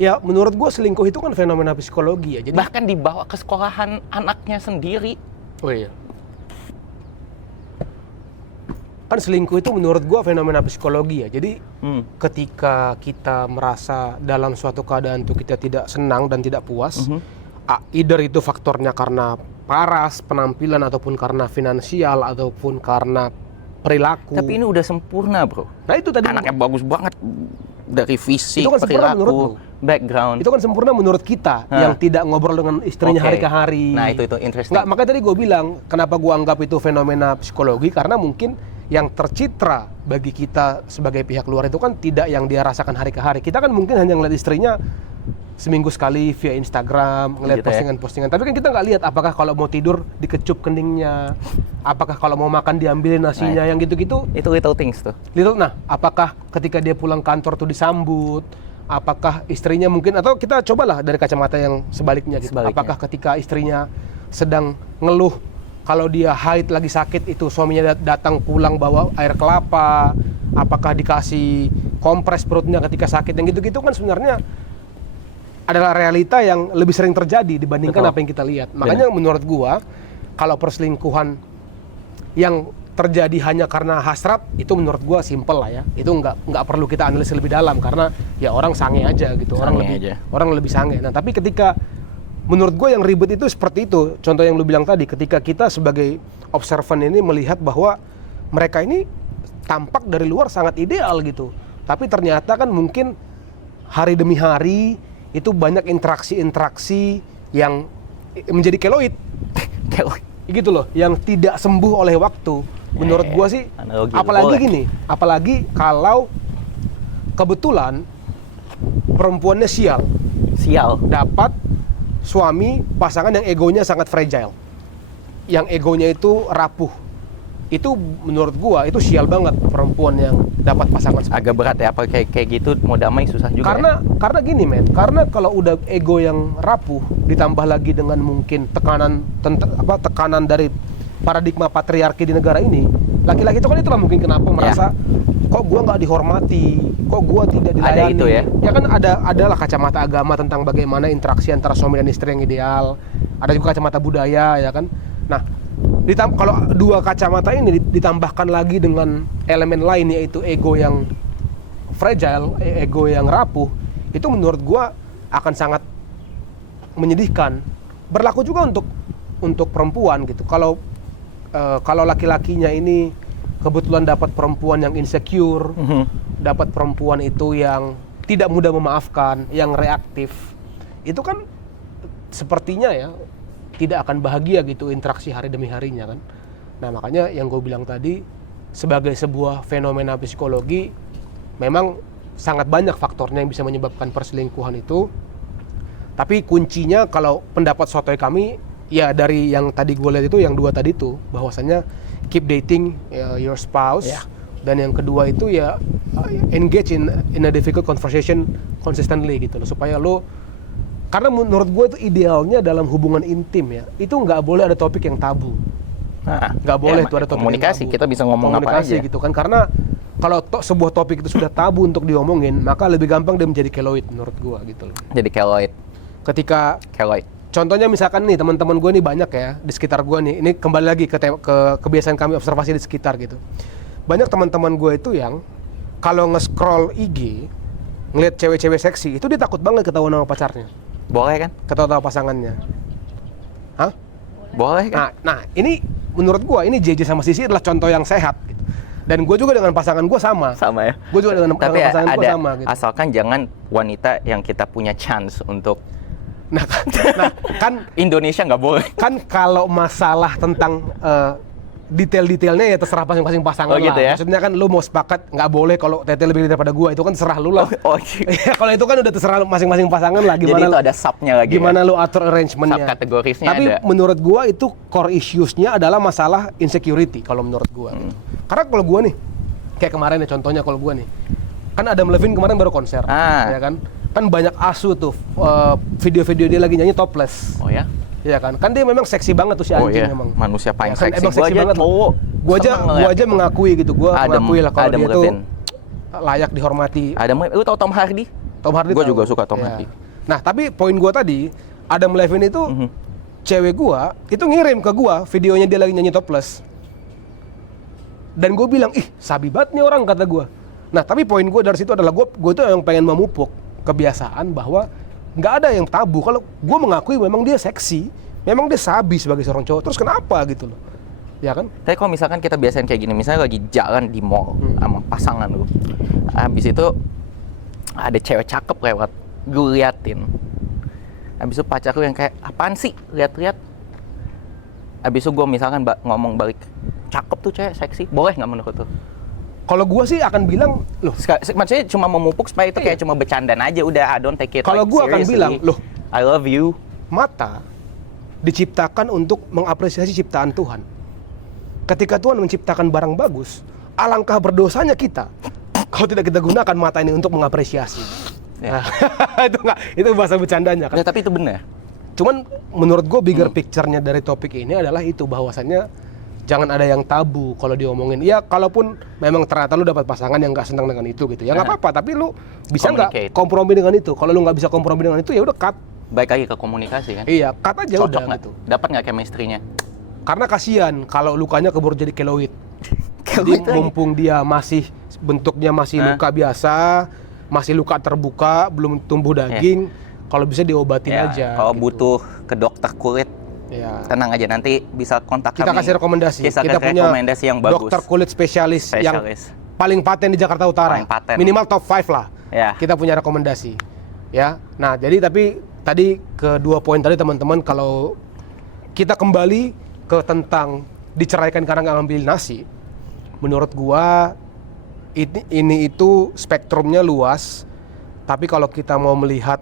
Ya, menurut gua selingkuh itu kan fenomena psikologi ya. Jadi bahkan dibawa ke sekolahan anaknya sendiri. Oh iya. Kan selingkuh itu menurut gua fenomena psikologi ya. Jadi ketika kita merasa dalam suatu keadaan itu kita tidak senang dan tidak puas, either itu faktornya karena paras, penampilan, ataupun karena finansial, ataupun karena perilaku. Tapi ini udah sempurna, bro. Nah itu tadi anaknya bagus banget dari fisik, itu kan perilaku, background. Itu kan sempurna menurut kita yang tidak ngobrol dengan istrinya hari ke hari. Nah itu interesting. Nggak, makanya tadi gue bilang kenapa gue anggap itu fenomena psikologi, karena mungkin yang tercitra bagi kita sebagai pihak luar itu kan tidak yang dia rasakan hari ke hari. Kita kan mungkin hanya ngeliat istrinya seminggu sekali via Instagram, ngeliat Gitu ya. postingan-postingan. Tapi kan kita nggak lihat apakah kalau mau tidur dikecup keningnya, apakah kalau mau makan diambilin nasinya, yang gitu-gitu. Itu little things tuh. Nah, apakah ketika dia pulang kantor tuh disambut? Apakah istrinya mungkin, atau kita cobalah dari kacamata yang sebaliknya gitu. Sebaliknya. Apakah ketika istrinya sedang ngeluh kalau dia haid lagi sakit itu suaminya datang pulang bawa air kelapa, apakah dikasih kompres perutnya ketika sakit, yang gitu-gitu kan sebenarnya adalah realita yang lebih sering terjadi dibandingkan Betul. apa yang kita lihat. Makanya menurut gua kalau perselingkuhan yang terjadi hanya karena hasrat itu menurut gua simple lah ya. Itu nggak perlu kita analisis lebih dalam karena ya orang sange aja gitu. Orang lebih sange. Nah, tapi ketika menurut gua yang ribet itu seperti itu. Contoh yang lu bilang tadi, ketika kita sebagai observan ini melihat bahwa mereka ini tampak dari luar sangat ideal gitu. Tapi ternyata kan mungkin hari demi hari itu banyak interaksi-interaksi yang menjadi keloid. Gitu loh, yang tidak sembuh oleh waktu. Menurut gua sih, Analogi apalagi boleh. gini, apalagi kalau kebetulan perempuannya sial, dapat suami pasangan yang egonya sangat fragile, yang egonya itu rapuh. Itu menurut gua itu sial banget perempuan yang dapat pasangan seperti Agak berat ya, apa kayak gitu mau damai susah juga. karena gini men, karena kalau udah ego yang rapuh ditambah lagi dengan mungkin tekanan dari paradigma patriarki di negara ini, laki-laki itu kan itulah mungkin kenapa merasa kok gua nggak dihormati, kok gua tidak dilayani. Ada itu ya? Ya kan adalah kacamata agama tentang bagaimana interaksi antara suami dan istri yang ideal. Ada juga kacamata budaya ya kan. Nah, kalau dua kacamata ini ditambahkan lagi dengan elemen lain yaitu ego yang fragile, ego yang rapuh, itu menurut gua akan sangat menyedihkan. Berlaku juga untuk perempuan gitu. Kalau laki-lakinya ini kebetulan dapat perempuan yang insecure, dapat perempuan itu yang tidak mudah memaafkan, yang reaktif, itu kan sepertinya ya tidak akan bahagia gitu interaksi hari demi harinya kan. Nah makanya yang gue bilang tadi, sebagai sebuah fenomena psikologi memang sangat banyak faktornya yang bisa menyebabkan perselingkuhan itu. Tapi kuncinya kalau pendapat sotoy kami ya dari yang tadi gue lihat itu, yang dua tadi itu, bahwasanya keep dating your spouse, dan yang kedua itu ya engage in a difficult conversation consistently gitu loh, supaya lo, karena menurut gue itu idealnya dalam hubungan intim ya, itu nggak boleh ada topik yang tabu. Nggak boleh tuh ada topik komunikasi, yang tabu. kita bisa ngomong apa aja gitu kan, karena kalau sebuah topik itu sudah tabu untuk diomongin, maka lebih gampang dia menjadi keloid menurut gue gitu loh. Jadi keloid. Ketika contohnya misalkan nih teman-teman gue nih banyak ya di sekitar gue nih, ini kembali lagi ke kebiasaan kami observasi di sekitar gitu. Banyak teman-teman gue itu yang kalau nge-scroll IG ngeliat cewek-cewek seksi itu dia takut banget ketahuan sama pacarnya. Boleh kan? Ketahuan sama pasangannya. Hah? Boleh kan? Nah ini menurut gue ini JJ sama Sisi adalah contoh yang sehat gitu. Dan gue juga dengan pasangan gue sama. Sama ya. Gue juga dengan pasangan gue sama gitu. Asalkan jangan wanita yang kita punya chance untuk. Nah kan Indonesia nggak boleh. Kan kalau masalah tentang detail-detailnya ya terserah masing-masing pasangan gitu lah. ya? Maksudnya kan lu mau sepakat nggak boleh kalau tete lebih daripada gua, itu kan terserah lu lah. Ya, kalau itu kan udah terserah masing-masing pasangan lah. Gimana? Jadi itu ada subnya lagi. Gimana lu atur arrangementnya? Subkategorisnya Tapi ada. menurut gua itu core issues-nya adalah masalah insecurity kalau menurut gua. Gitu. Karena kalau gua nih, kayak kemarin ya contohnya kalau gua nih, kan Adam Levine kemarin baru konser, ya kan? Kan banyak asu tuh video-video dia lagi nyanyi topless. Oh ya? Iya kan dia memang seksi banget tuh si anjing memang. Manusia paling Ya kan, seksi. emang seksi banget cowok. Gua aja mengakui gitu. Gua mengakui lah kalau dia tuh layak dihormati. Lu tau Tom Hardy? Tom Hardy Gua tahu. juga suka Tom Ya. Hardy. Nah, tapi poin gua tadi, Adam Levine itu cewek gua itu ngirim ke gua videonya dia lagi nyanyi topless. Dan gue bilang, ih sabi banget nih orang, kata gua. Nah, tapi poin gua dari situ adalah gua tuh yang pengen memupuk kebiasaan bahwa nggak ada yang tabu. Kalau gue mengakui memang dia seksi, memang dia sabi sebagai seorang cowok, terus kenapa gitu loh, ya kan? Tapi kalau misalkan kita biasain kayak gini, misalnya lagi jalan di mall sama pasangan lu, habis itu ada cewek cakep lewat, gue liatin, habis itu pacar lu yang kayak apaan sih, lihat-lihat, habis itu gue misalkan ngomong balik, cakep tuh cewek, seksi. Boleh nggak menurut tuh? Kalau gua sih akan bilang, loh, Maksudnya cuma memupuk supaya itu kayak cuma bercandaan aja, udah I don't take it kalau like gua akan seriously. bilang, loh, I love you. mata diciptakan untuk mengapresiasi ciptaan Tuhan. Ketika Tuhan menciptakan barang bagus, alangkah berdosanya kita kalau tidak kita gunakan mata ini untuk mengapresiasi. Ya. Nah, itu bahasa bercandanya kan. Ya, tapi itu benar. Cuman menurut gue bigger picture-nya dari topik ini adalah itu, bahwasannya jangan ada yang tabu kalau diomongin. Ya kalaupun memang ternyata lu dapat pasangan yang nggak senang dengan itu gitu, ya nggak apa-apa. Tapi lu bisa nggak kompromi dengan itu? Kalau lu nggak bisa kompromi dengan itu, ya udah cut. Baik lagi ke komunikasi kan. Iya, cut aja. Cocok udah nggak? gitu. Dapat nggak chemistry-nya? Karena kasihan kalau lukanya keburu jadi keloid. Jadi mumpung dia masih bentuknya masih luka biasa, masih luka terbuka, belum tumbuh daging, kalau bisa diobatin aja. Kalau gitu. butuh ke dokter kulit, ya, tenang aja, nanti bisa kontak kita kami. kasih rekomendasi. Kita punya rekomendasi yang bagus. dokter kulit spesialis yang paling paten di Jakarta Utara. Minimal top 5 lah. Ya. Kita punya rekomendasi. Ya. Nah, jadi tapi tadi kedua poin tadi teman-teman, kalau kita kembali ke tentang diceraikan karena nggak ngambil nasi, menurut gua ini itu spektrumnya luas. Tapi kalau kita mau melihat,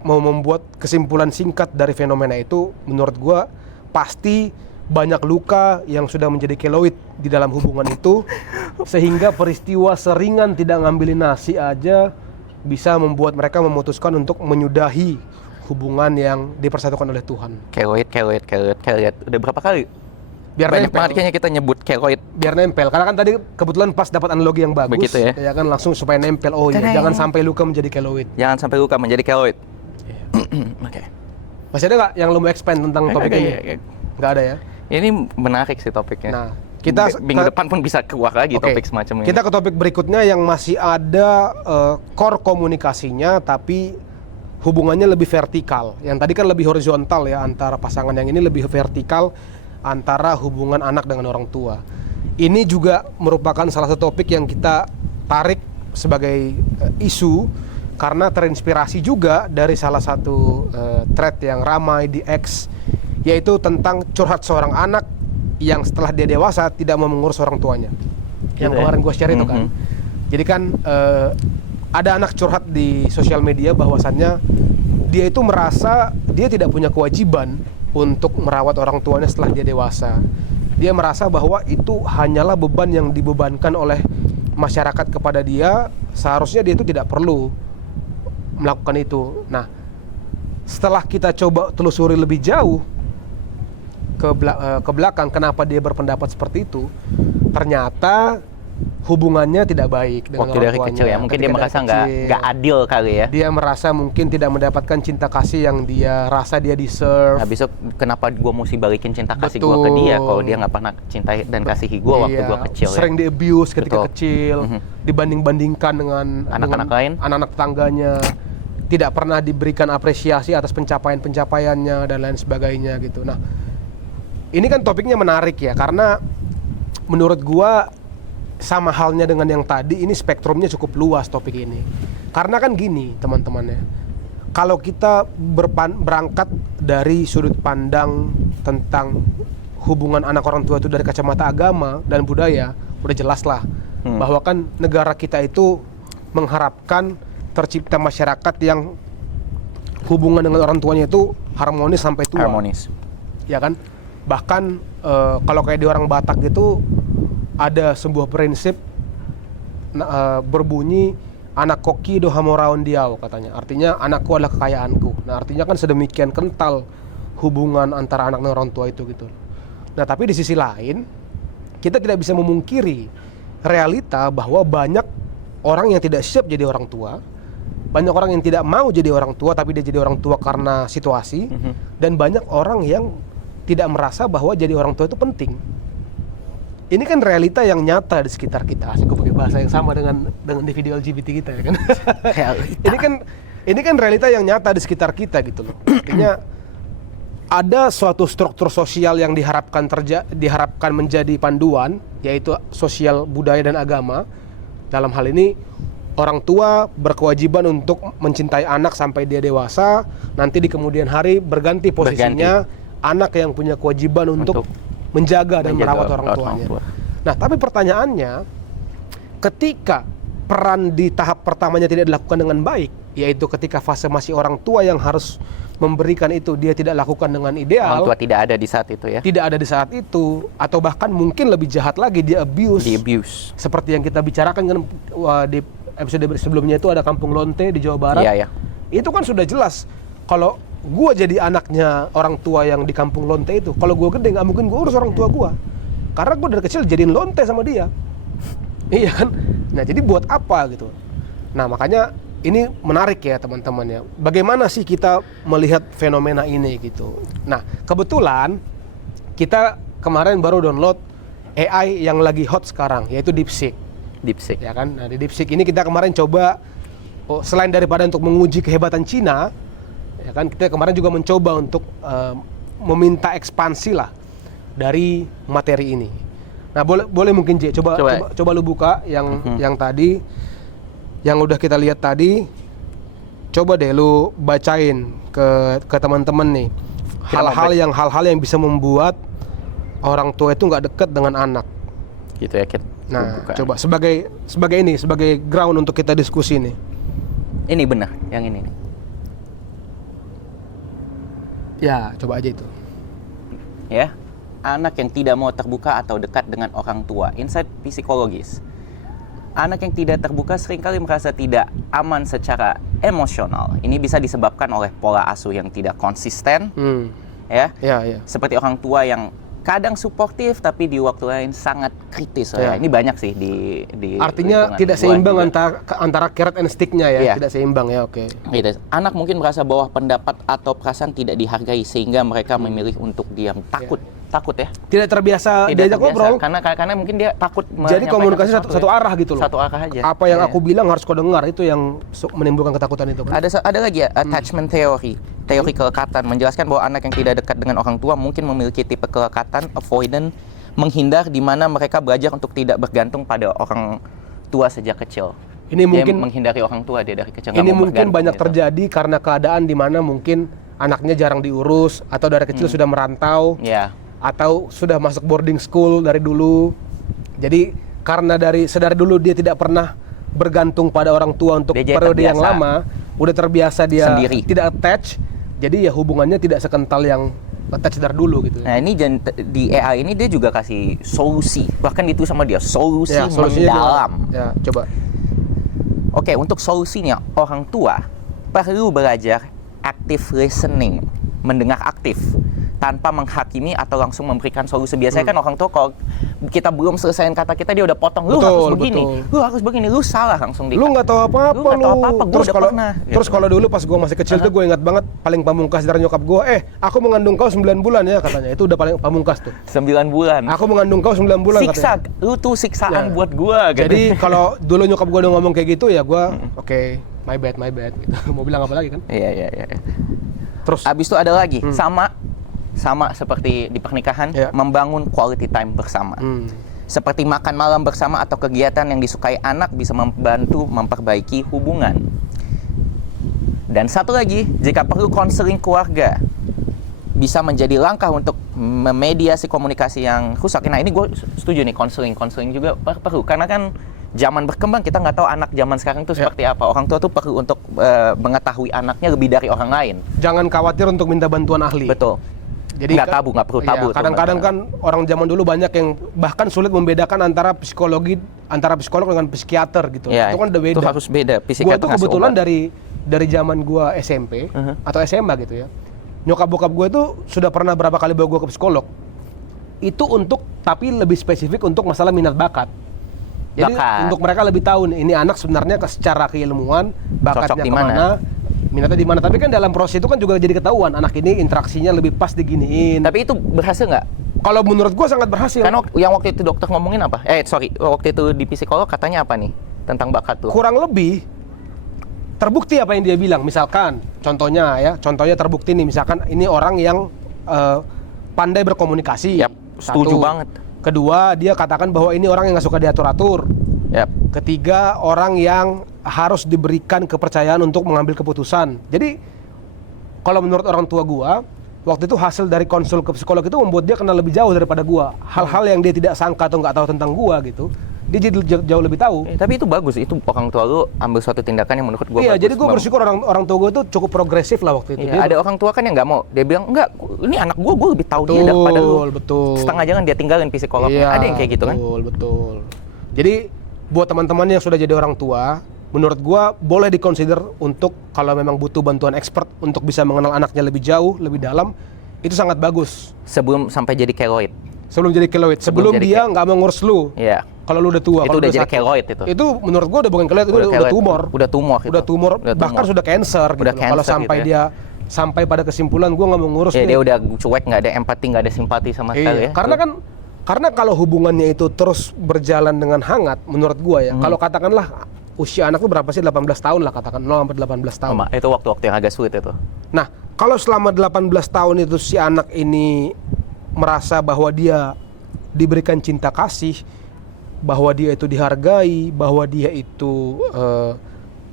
mau membuat kesimpulan singkat dari fenomena itu, menurut gua pasti banyak luka yang sudah menjadi keloid di dalam hubungan itu, sehingga peristiwa seringan tidak ngambilin nasi aja bisa membuat mereka memutuskan untuk menyudahi hubungan yang dipersatukan oleh Tuhan. Keloid. Udah berapa kali? Biar banyak nempel. banget kayaknya kita nyebut keloid. Biar nempel, karena kan tadi kebetulan pas dapat analogi yang bagus. Begitu ya? Ya kan, langsung supaya nempel. Oh iya, jangan sampai luka menjadi keloid. Jangan sampai luka menjadi keloid. Oke. Masih ada nggak yang lo mau expand tentang topik ini? Nggak ada ya? Ini menarik sih topiknya. Nah, kita minggu depan pun bisa keluar lagi topik semacam ini. Kita ke topik berikutnya yang masih ada core komunikasinya, tapi hubungannya lebih vertikal. Yang tadi kan lebih horizontal ya, antara pasangan, yang ini lebih vertikal antara hubungan anak dengan orang tua. Ini juga merupakan salah satu topik yang kita tarik sebagai isu karena terinspirasi juga dari salah satu thread yang ramai di X, yaitu tentang curhat seorang anak yang setelah dia dewasa tidak mau mengurus orang tuanya. Yang kemarin gue share itu kan. Jadi kan ada anak curhat di sosial media bahwasannya dia itu merasa dia tidak punya kewajiban untuk merawat orang tuanya setelah dia dewasa. Dia merasa bahwa itu hanyalah beban yang dibebankan oleh masyarakat kepada dia, seharusnya dia itu tidak perlu melakukan itu. Nah, setelah kita coba telusuri lebih jauh ke belakang kenapa dia berpendapat seperti itu, ternyata hubungannya tidak baik dengan waktu orang dari tuanya. kecil ya, mungkin dia merasa nggak adil kali ya. Dia merasa mungkin tidak mendapatkan cinta kasih yang dia rasa dia deserve. Nah, besok kenapa gue mesti balikin cinta kasih gue ke dia kalau dia nggak pernah cintai dan kasihi gue waktu gue kecil. Sering di abuse ketika kecil, dibanding-bandingkan dengan anak-anak lain, anak-anak tetangganya, tidak pernah diberikan apresiasi atas pencapaian-pencapaiannya dan lain sebagainya gitu. Nah, ini kan topiknya menarik ya, karena menurut gua sama halnya dengan yang tadi, ini spektrumnya cukup luas topik ini. Karena kan gini teman-teman ya, kalau kita berangkat dari sudut pandang tentang hubungan anak orang tua itu dari kacamata agama dan budaya, udah jelas lah bahwa kan negara kita itu mengharapkan tercipta masyarakat yang hubungan dengan orang tuanya itu harmonis sampai tua. Harmonis. Ya kan? Bahkan kalau kayak di orang Batak gitu ada sebuah prinsip berbunyi anak koki do hamoraon diau, katanya. Artinya anakku adalah kekayaanku. Nah, artinya kan sedemikian kental hubungan antara anak dan orang tua itu gitu. Nah, tapi di sisi lain kita tidak bisa memungkiri realita bahwa banyak orang yang tidak siap jadi orang tua. Banyak orang yang tidak mau jadi orang tua tapi dia jadi orang tua karena situasi, dan banyak orang yang tidak merasa bahwa jadi orang tua itu penting. Ini kan realita yang nyata di sekitar kita. Asik gue pakai bahasa yang sama dengan di video LGBT kita ya kan. ini kan realita yang nyata di sekitar kita gitu loh. Artinya ada suatu struktur sosial yang diharapkan menjadi panduan, yaitu sosial, budaya dan agama. Dalam hal ini orang tua berkewajiban untuk mencintai anak sampai dia dewasa. Nanti di kemudian hari berganti posisinya, anak yang punya kewajiban untuk menjaga dan Menjaga merawat orang orang tuanya. tua. Nah, tapi pertanyaannya, ketika peran di tahap pertamanya tidak dilakukan dengan baik, yaitu ketika fase masih orang tua yang harus memberikan itu, dia tidak lakukan dengan ideal, Orang tua tidak ada di saat itu ya. tidak ada di saat itu, atau bahkan mungkin lebih jahat lagi, dia abuse. Di abuse. Seperti yang kita bicarakan kan di episode sebelumnya itu ada Kampung Lonte di Jawa Barat. Iya, iya. Itu kan sudah jelas, kalau gua jadi anaknya orang tua yang di Kampung Lonte itu, kalau gua gede nggak mungkin gua urus orang tua gua, karena gua dari kecil jadiin lonte sama dia. Iya kan? Nah, jadi buat apa gitu? Nah, makanya ini menarik ya teman-teman ya. Bagaimana sih kita melihat fenomena ini gitu. Nah, kebetulan kita kemarin baru download AI yang lagi hot sekarang, yaitu DeepSeek. DeepSeek. Ya kan? Nah, di DeepSeek ini kita kemarin coba, selain daripada untuk menguji kehebatan Cina, ya kan, kita kemarin juga mencoba untuk meminta ekspansi lah dari materi ini. Nah, boleh mungkin J, coba lu buka yang tadi, yang udah kita lihat tadi. Coba deh lu bacain ke teman-teman nih hal-hal yang bisa membuat orang tua itu nggak dekat dengan anak. Gitu ya, kita Nah, buka. coba sebagai ground untuk kita diskusi nih. Ini benar, yang ini nih. Ya, coba aja itu. Ya. Anak yang tidak mau terbuka atau dekat dengan orang tua. Insight psikologis. Anak yang tidak terbuka seringkali merasa tidak aman secara emosional. Ini bisa disebabkan oleh pola asuh yang tidak konsisten, ya. Ya. Seperti orang tua yang kadang suportif tapi di waktu lain sangat kritis. Ya. Ini banyak sih di Artinya lingkungan tidak gua seimbang juga. antara carrot and stick-nya ya, Iya. tidak seimbang ya, oke. Gitu. Anak mungkin merasa bahwa pendapat atau perasaan tidak dihargai sehingga mereka memilih untuk diam. Takut ya. Tidak terbiasa Tidak diajak terbiasa. ngobrol. Karena mungkin dia takut Jadi menyampaikan komunikasi sesuatu satu ya. arah gitu loh. Satu arah aja. Apa yang Iya. aku bilang harus kau dengar, itu yang menimbulkan ketakutan itu kan. Ada lagi ya, attachment theory. Teori kelekatan menjelaskan bahwa anak yang tidak dekat dengan orang tua mungkin memiliki tipe kelekatan avoidant, menghindar, di mana mereka belajar untuk tidak bergantung pada orang tua sejak kecil. Ini Dia mungkin menghindari orang tua dia dari kecil. nggak ini mau mungkin bergantung banyak gitu. terjadi karena keadaan di mana mungkin anaknya jarang diurus atau dari kecil sudah merantau. Ya. Atau sudah masuk boarding school dari dulu. Jadi karena sedari dulu dia tidak pernah bergantung pada orang tua untuk Dia periode yang terbiasa. lama, udah terbiasa dia Sendiri. tidak attach. Jadi ya hubungannya tidak sekental yang attach dari dulu gitu. Nah ini di AI ini dia juga kasih solusi, bahkan itu sama dia solusi solusinya mendalam. gimana? Ya, coba. Oke, untuk solusinya orang tua perlu belajar active listening, mendengar aktif tanpa menghakimi atau langsung memberikan solusi. Biasanya kan orang tua kalau kita belum selesaiin kata kita dia udah potong, lu harus begini, lu harus begini, lu salah langsung Lu nggak tahu apa-apa Lu nggak tahu apa-apa, gua Terus udah kalau pernah, terus gitu. kalau dulu pas gua masih kecil tuh gue ingat banget paling pamungkas dari nyokap gua, aku mengandung kau 9 bulan ya katanya. Itu udah paling pamungkas tuh. 9 bulan. Aku mengandung kau 9 bulan Siksa, katanya. lu tuh siksaan Ya. buat gua gitu. Jadi kalau dulu nyokap gua udah ngomong kayak gitu ya gua oke, my bad gitu. Mau bilang apa lagi kan? Iya. Terus Abis itu ada lagi, sama seperti di pernikahan, Ya. membangun quality time bersama. Seperti makan malam bersama atau kegiatan yang disukai anak bisa membantu memperbaiki hubungan. Dan satu lagi, jika perlu konseling keluarga bisa menjadi langkah untuk memediasi komunikasi yang rusak. Nah ini gue setuju nih, konseling juga perlu, karena kan zaman berkembang, kita nggak tahu anak zaman sekarang itu seperti apa. Orang tua tuh perlu untuk mengetahui anaknya lebih dari orang lain. jangan khawatir untuk minta bantuan ahli. Betul. Jadi nggak perlu tabu. Iya, kadang-kadang kan orang zaman dulu banyak yang bahkan sulit membedakan antara psikolog dengan psikiater gitu. Ya, Itu kan udah beda. Itu harus beda. Gua Psikiater tuh ngasih kebetulan obat. dari zaman gua SMP atau SMA gitu ya. Nyokap bokap gue itu sudah pernah berapa kali bawa gue ke psikolog. Itu tapi lebih spesifik untuk masalah minat bakat. Jadi Bakat. untuk mereka lebih tahu nih, ini anak sebenarnya secara keilmuan bakatnya Cocok di kemana, mana. minatnya di mana. Tapi kan dalam proses itu kan juga jadi ketahuan anak ini interaksinya lebih pas diginiin. Tapi itu berhasil nggak? Kalau menurut gue sangat berhasil. Karena yang waktu itu dokter ngomongin apa? Waktu itu di psikolog katanya apa nih tentang bakat tuh? Kurang lebih terbukti apa yang dia bilang. Misalkan contohnya terbukti nih, misalkan ini orang yang pandai berkomunikasi. Yap, setuju banget. Kedua, dia katakan bahwa ini orang yang nggak suka diatur-atur. Yap. Ketiga, orang yang harus diberikan kepercayaan untuk mengambil keputusan. Jadi kalau menurut orang tua gua, waktu itu hasil dari konsul ke psikolog itu membuat dia kenal lebih jauh daripada gua. Hal-hal yang dia tidak sangka atau nggak tahu tentang gua gitu. Dia jadi jauh lebih tahu. Tapi itu bagus, itu orang tua lu ambil suatu tindakan yang menurut gua Iya, bagus. jadi gua bersyukur orang tua gua itu cukup progresif lah waktu itu. Iya, ada orang tua kan yang nggak mau, dia bilang enggak, ini anak gua lebih tahu dia daripada lu. Betul. Setengah jangan dia tinggalin psikolognya. Iya, Ada yang kayak gitu kan? Betul. Jadi buat teman-teman yang sudah jadi orang tua, menurut gua boleh dikonsider untuk kalau memang butuh bantuan expert untuk bisa mengenal anaknya lebih jauh, lebih dalam, itu sangat bagus. Sebelum sampai jadi keloid. Sebelum jadi keloid, sebelum jadi dia nggak mau ngurus lu. Iya. Kalau lu udah tua, Itu kalau udah jadi sakit. keloid itu. Itu menurut gua udah bukan keloid, itu udah keloid. tumor. Udah tumor itu. Udah tumor, Udah bahkan tumor. sudah cancer gitu. Udah loh. Kalau cancer sampai gitu dia sampai pada kesimpulan gua nggak mau ngurus Ya nih. dia udah cuek, nggak ada empati, nggak ada simpati sama sekali ya. Karena kalau hubungannya itu terus berjalan dengan hangat, menurut gua ya, kalau katakanlah usia anak tuh berapa sih? 18 tahun lah katakan, 0 sampai 18 tahun. Itu waktu-waktu yang agak sulit itu. Nah, kalau selama 18 tahun itu si anak ini merasa bahwa dia diberikan cinta kasih, bahwa dia itu dihargai, bahwa dia itu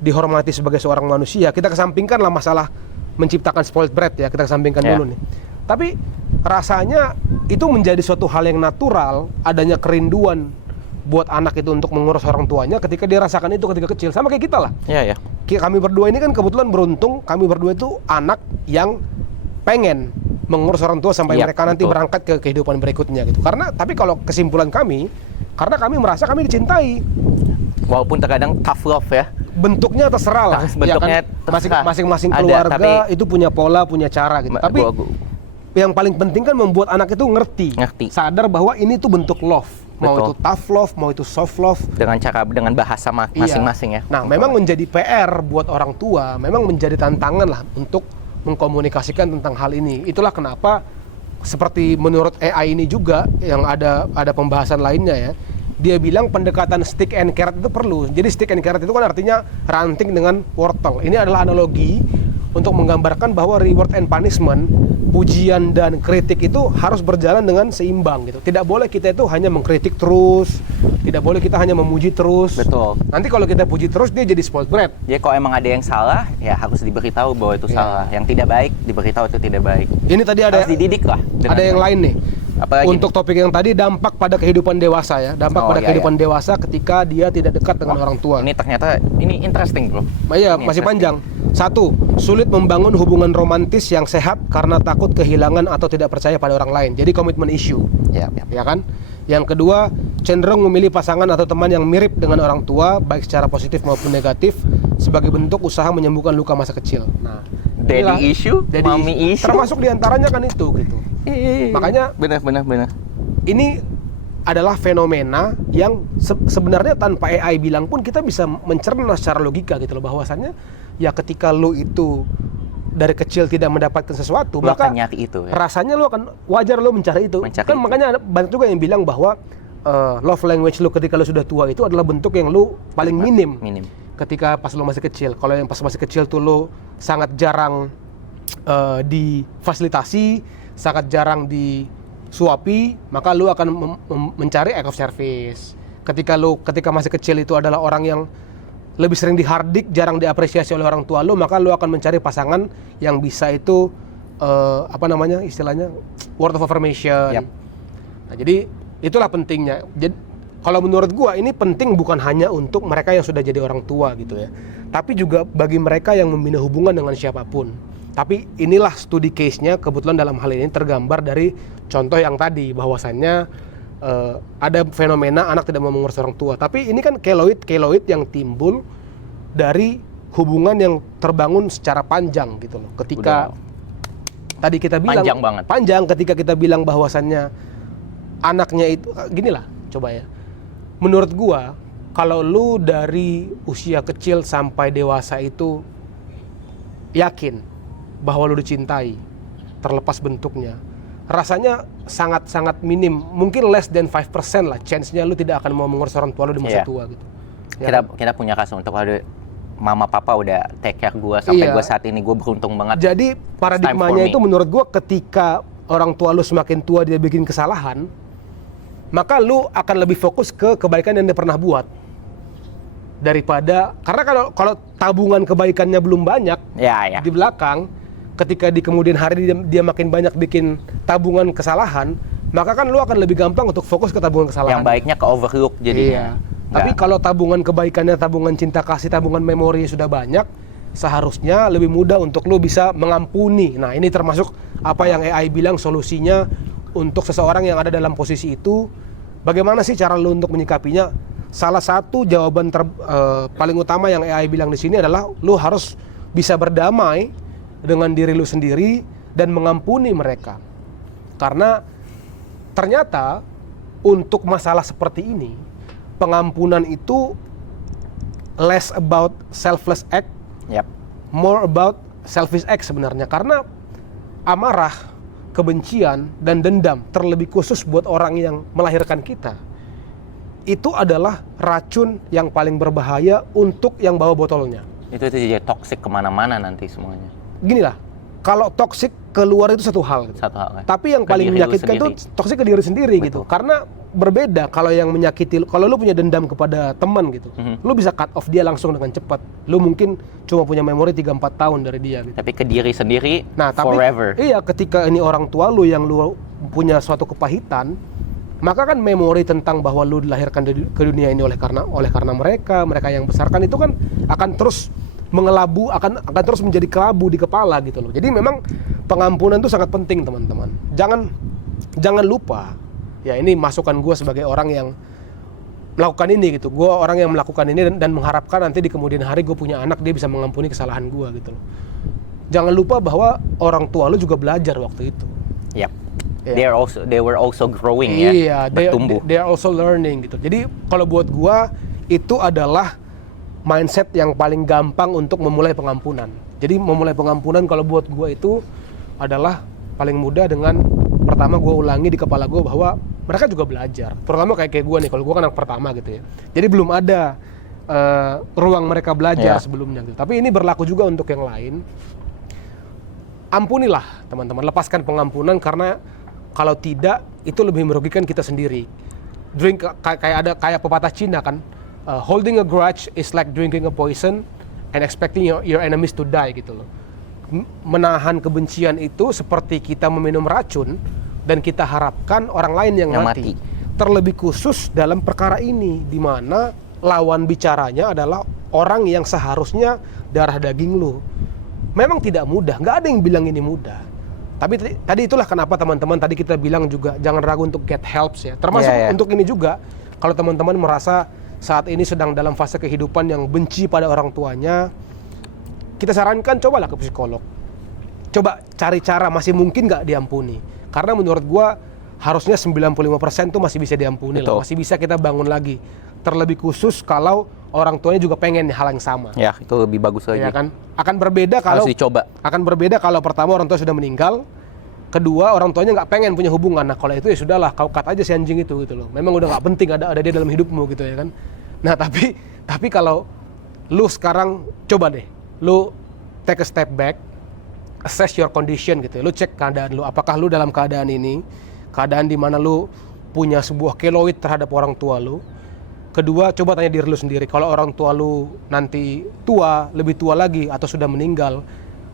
dihormati sebagai seorang manusia, kita kesampingkan lah masalah menciptakan spoiled brat ya, kita kesampingkan dulu nih. Tapi rasanya itu menjadi suatu hal yang natural, adanya kerinduan buat anak itu untuk mengurus orang tuanya ketika dia rasakan itu ketika kecil, sama kayak kita lah. Iya, ya. Kami berdua ini kan kebetulan beruntung, kami berdua itu anak yang pengen mengurus orang tua sampai mereka nanti betul. berangkat ke kehidupan berikutnya gitu. Tapi kalau kesimpulan kami, karena kami merasa kami dicintai. Walaupun terkadang tough love ya. Bentuknya terserah lah. Bentuknya terserah. Masing-masing Ada, keluarga tapi- itu punya pola, punya cara gitu. Tapi yang paling penting kan membuat anak itu ngerti. Sadar bahwa ini tuh bentuk love. Mau Betul. itu tough love, mau itu soft love. dengan bahasa masing-masing ya. Nah, memang menjadi PR buat orang tua, memang menjadi tantangan lah untuk mengkomunikasikan tentang hal ini. Itulah kenapa seperti menurut AI ini juga yang ada pembahasan lainnya ya. Dia bilang pendekatan stick and carrot itu perlu. Jadi stick and carrot itu kan artinya ranting dengan wortel. Ini adalah analogi untuk menggambarkan bahwa reward and punishment, pujian dan kritik itu harus berjalan dengan seimbang gitu. Tidak boleh kita itu hanya mengkritik terus, tidak boleh kita hanya memuji terus. Betul. Nanti kalau kita puji terus dia jadi spoiled brat. Jadi kalau emang ada yang salah, ya harus diberitahu bahwa itu salah. Yang tidak baik diberitahu itu tidak baik. Ini tadi ada Harus dididik lah. Ada yang lain nih. Apalagi Untuk topik yang tadi, dampak pada kehidupan dewasa ya. Dampak pada kehidupan dewasa ketika dia tidak dekat dengan orang tua. Ini ternyata ini interesting, bro. Iya, Ini masih interesting. panjang. 1. Sulit membangun hubungan romantis yang sehat karena takut kehilangan atau tidak percaya pada orang lain. Jadi komitmen issue. Ya. Ya kan? Yang kedua, cenderung memilih pasangan atau teman yang mirip dengan orang tua, baik secara positif maupun negatif, sebagai bentuk usaha menyembuhkan luka masa kecil. Nah, inilah Daddy issue, mommy issue. termasuk diantaranya kan itu gitu. Makanya benar. ini adalah fenomena yang sebenarnya tanpa AI bilang pun kita bisa mencerna secara logika gitu loh, bahwasannya ya ketika lo itu dari kecil tidak mendapatkan sesuatu, Lo maka akan nyari itu ya. rasanya lo akan wajar lo mencari itu. Kan makanya ada banyak juga yang bilang bahwa love language lo ketika lo sudah tua itu adalah bentuk yang lo paling minim. Ketika pas lo masih kecil. Kalau yang pas masih kecil tuh lo sangat jarang difasilitasi, sangat jarang disuapi, maka lo akan mencari act of service. Ketika masih kecil itu adalah orang yang lebih sering dihardik, jarang diapresiasi oleh orang tua lo, maka lo akan mencari pasangan yang bisa itu istilahnya word of affirmation. Nah, jadi itulah pentingnya. Jadi kalau menurut gua ini penting bukan hanya untuk mereka yang sudah jadi orang tua gitu ya, tapi juga bagi mereka yang membina hubungan dengan siapapun. Tapi inilah studi case-nya, kebetulan dalam hal ini tergambar dari contoh yang tadi, bahwasannya ada fenomena anak tidak mau mengurus orang tua. Tapi ini kan keloid yang timbul dari hubungan yang terbangun secara panjang gitu loh. Ketika tadi kita bilang panjang ketika kita bilang bahwasannya anaknya itu ginilah, coba ya. Menurut gua kalau lu dari usia kecil sampai dewasa itu yakin bahwa lu dicintai, terlepas bentuknya, rasanya sangat-sangat minim, mungkin less than 5% lah chance-nya lu tidak akan mau mengurus orang tua lu di masa tua gitu. Kita punya kasus untuk ada mama papa udah take care gue sampai gue saat ini, gue beruntung banget. Jadi paradigmanya itu menurut gue ketika orang tua lu semakin tua dia bikin kesalahan, maka lu akan lebih fokus ke kebaikan yang dia pernah buat daripada, karena kalau tabungan kebaikannya belum banyak di belakang, ketika di kemudian hari dia makin banyak bikin tabungan kesalahan, maka kan lu akan lebih gampang untuk fokus ke tabungan kesalahan. Yang baiknya ke overlook jadinya. Tapi kalau tabungan kebaikannya, tabungan cinta kasih, tabungan memori sudah banyak, seharusnya lebih mudah untuk lu bisa mengampuni. Nah, ini termasuk apa yang AI bilang solusinya untuk seseorang yang ada dalam posisi itu. Bagaimana sih cara lu untuk menyikapinya? Salah satu jawaban paling utama yang AI bilang di sini adalah lu harus bisa berdamai dengan diri lu sendiri dan mengampuni mereka. Karena ternyata untuk masalah seperti ini, pengampunan itu less about selfless act, more about selfish act sebenarnya. Karena amarah, kebencian, dan dendam terlebih khusus buat orang yang melahirkan kita, itu adalah racun yang paling berbahaya untuk yang bawa botolnya. Itu jadi toksik kemana-mana nanti semuanya. Gini lah, kalau toksik keluar itu satu hal. Satu hal. Tapi yang paling menyakitkan itu toksik ke diri sendiri. Betul. Gitu. Karena berbeda kalau yang menyakiti, kalau lu punya dendam kepada teman gitu, lu bisa cut off dia langsung dengan cepat. Lu mungkin cuma punya memori 3-4 tahun dari dia gitu. Tapi ke diri sendiri Tapi, forever. iya, ketika ini orang tua lu yang lu punya suatu kepahitan, maka kan memori tentang bahwa lu dilahirkan ke dunia ini oleh karena mereka yang besarkan itu kan akan terus mengelabu, akan terus menjadi kelabu di kepala gitu loh. Jadi memang pengampunan itu sangat penting, teman-teman. Jangan lupa. Ya, ini masukan gue sebagai orang yang melakukan ini gitu. Gue orang yang melakukan ini dan mengharapkan nanti di kemudian hari gue punya anak, dia bisa mengampuni kesalahan gue gitu loh. Jangan lupa bahwa orang tua lu juga belajar waktu itu. Yap. Yeah. They were also growing bertumbuh. They are also learning gitu. Jadi kalau buat gue itu adalah mindset yang paling gampang untuk memulai pengampunan. Jadi memulai pengampunan kalau buat gue itu adalah paling mudah dengan pertama gue ulangi di kepala gue bahwa mereka juga belajar. Terutama kayak gue nih, kalau gue kan anak pertama gitu ya. Jadi belum ada ruang mereka belajar sebelumnya gitu. Tapi ini berlaku juga untuk yang lain. Ampunilah teman-teman, lepaskan pengampunan karena kalau tidak itu lebih merugikan kita sendiri. Kayak pepatah Cina kan. Holding a grudge is like drinking a poison and expecting your enemies to die gitu loh. Menahan kebencian itu seperti kita meminum racun dan kita harapkan orang lain yang mati. Terlebih khusus dalam perkara ini di mana lawan bicaranya adalah orang yang seharusnya darah daging lu. Memang tidak mudah, nggak ada yang bilang ini mudah. Tapi tadi itulah kenapa teman-teman tadi kita bilang juga jangan ragu untuk get helps ya. Termasuk untuk ini juga, kalau teman-teman merasa saat ini sedang dalam fase kehidupan yang benci pada orang tuanya, kita sarankan cobalah ke psikolog. Coba cari cara masih mungkin nggak diampuni. Karena menurut gua harusnya 95% tuh masih bisa diampuni lah, masih bisa kita bangun lagi. Terlebih khusus kalau orang tuanya juga pengen hal yang sama. Ya, itu lebih bagus lagi. Ya kan? Akan berbeda kalau harus dicoba. Akan berbeda kalau pertama orang tua sudah meninggal, kedua orang tuanya nggak pengen punya hubungan. Nah kalau itu ya sudahlah, kau cut aja si anjing itu gitu loh. Memang udah nggak penting ada dia dalam hidupmu gitu ya kan. Nah tapi kalau lu sekarang coba deh, lu take a step back, assess your condition gitu ya. Lu cek keadaan lu, apakah lu dalam keadaan ini, keadaan di mana lu punya sebuah keloid terhadap orang tua lu. Kedua, coba tanya diri lu sendiri, kalau orang tua lu nanti tua, lebih tua lagi atau sudah meninggal,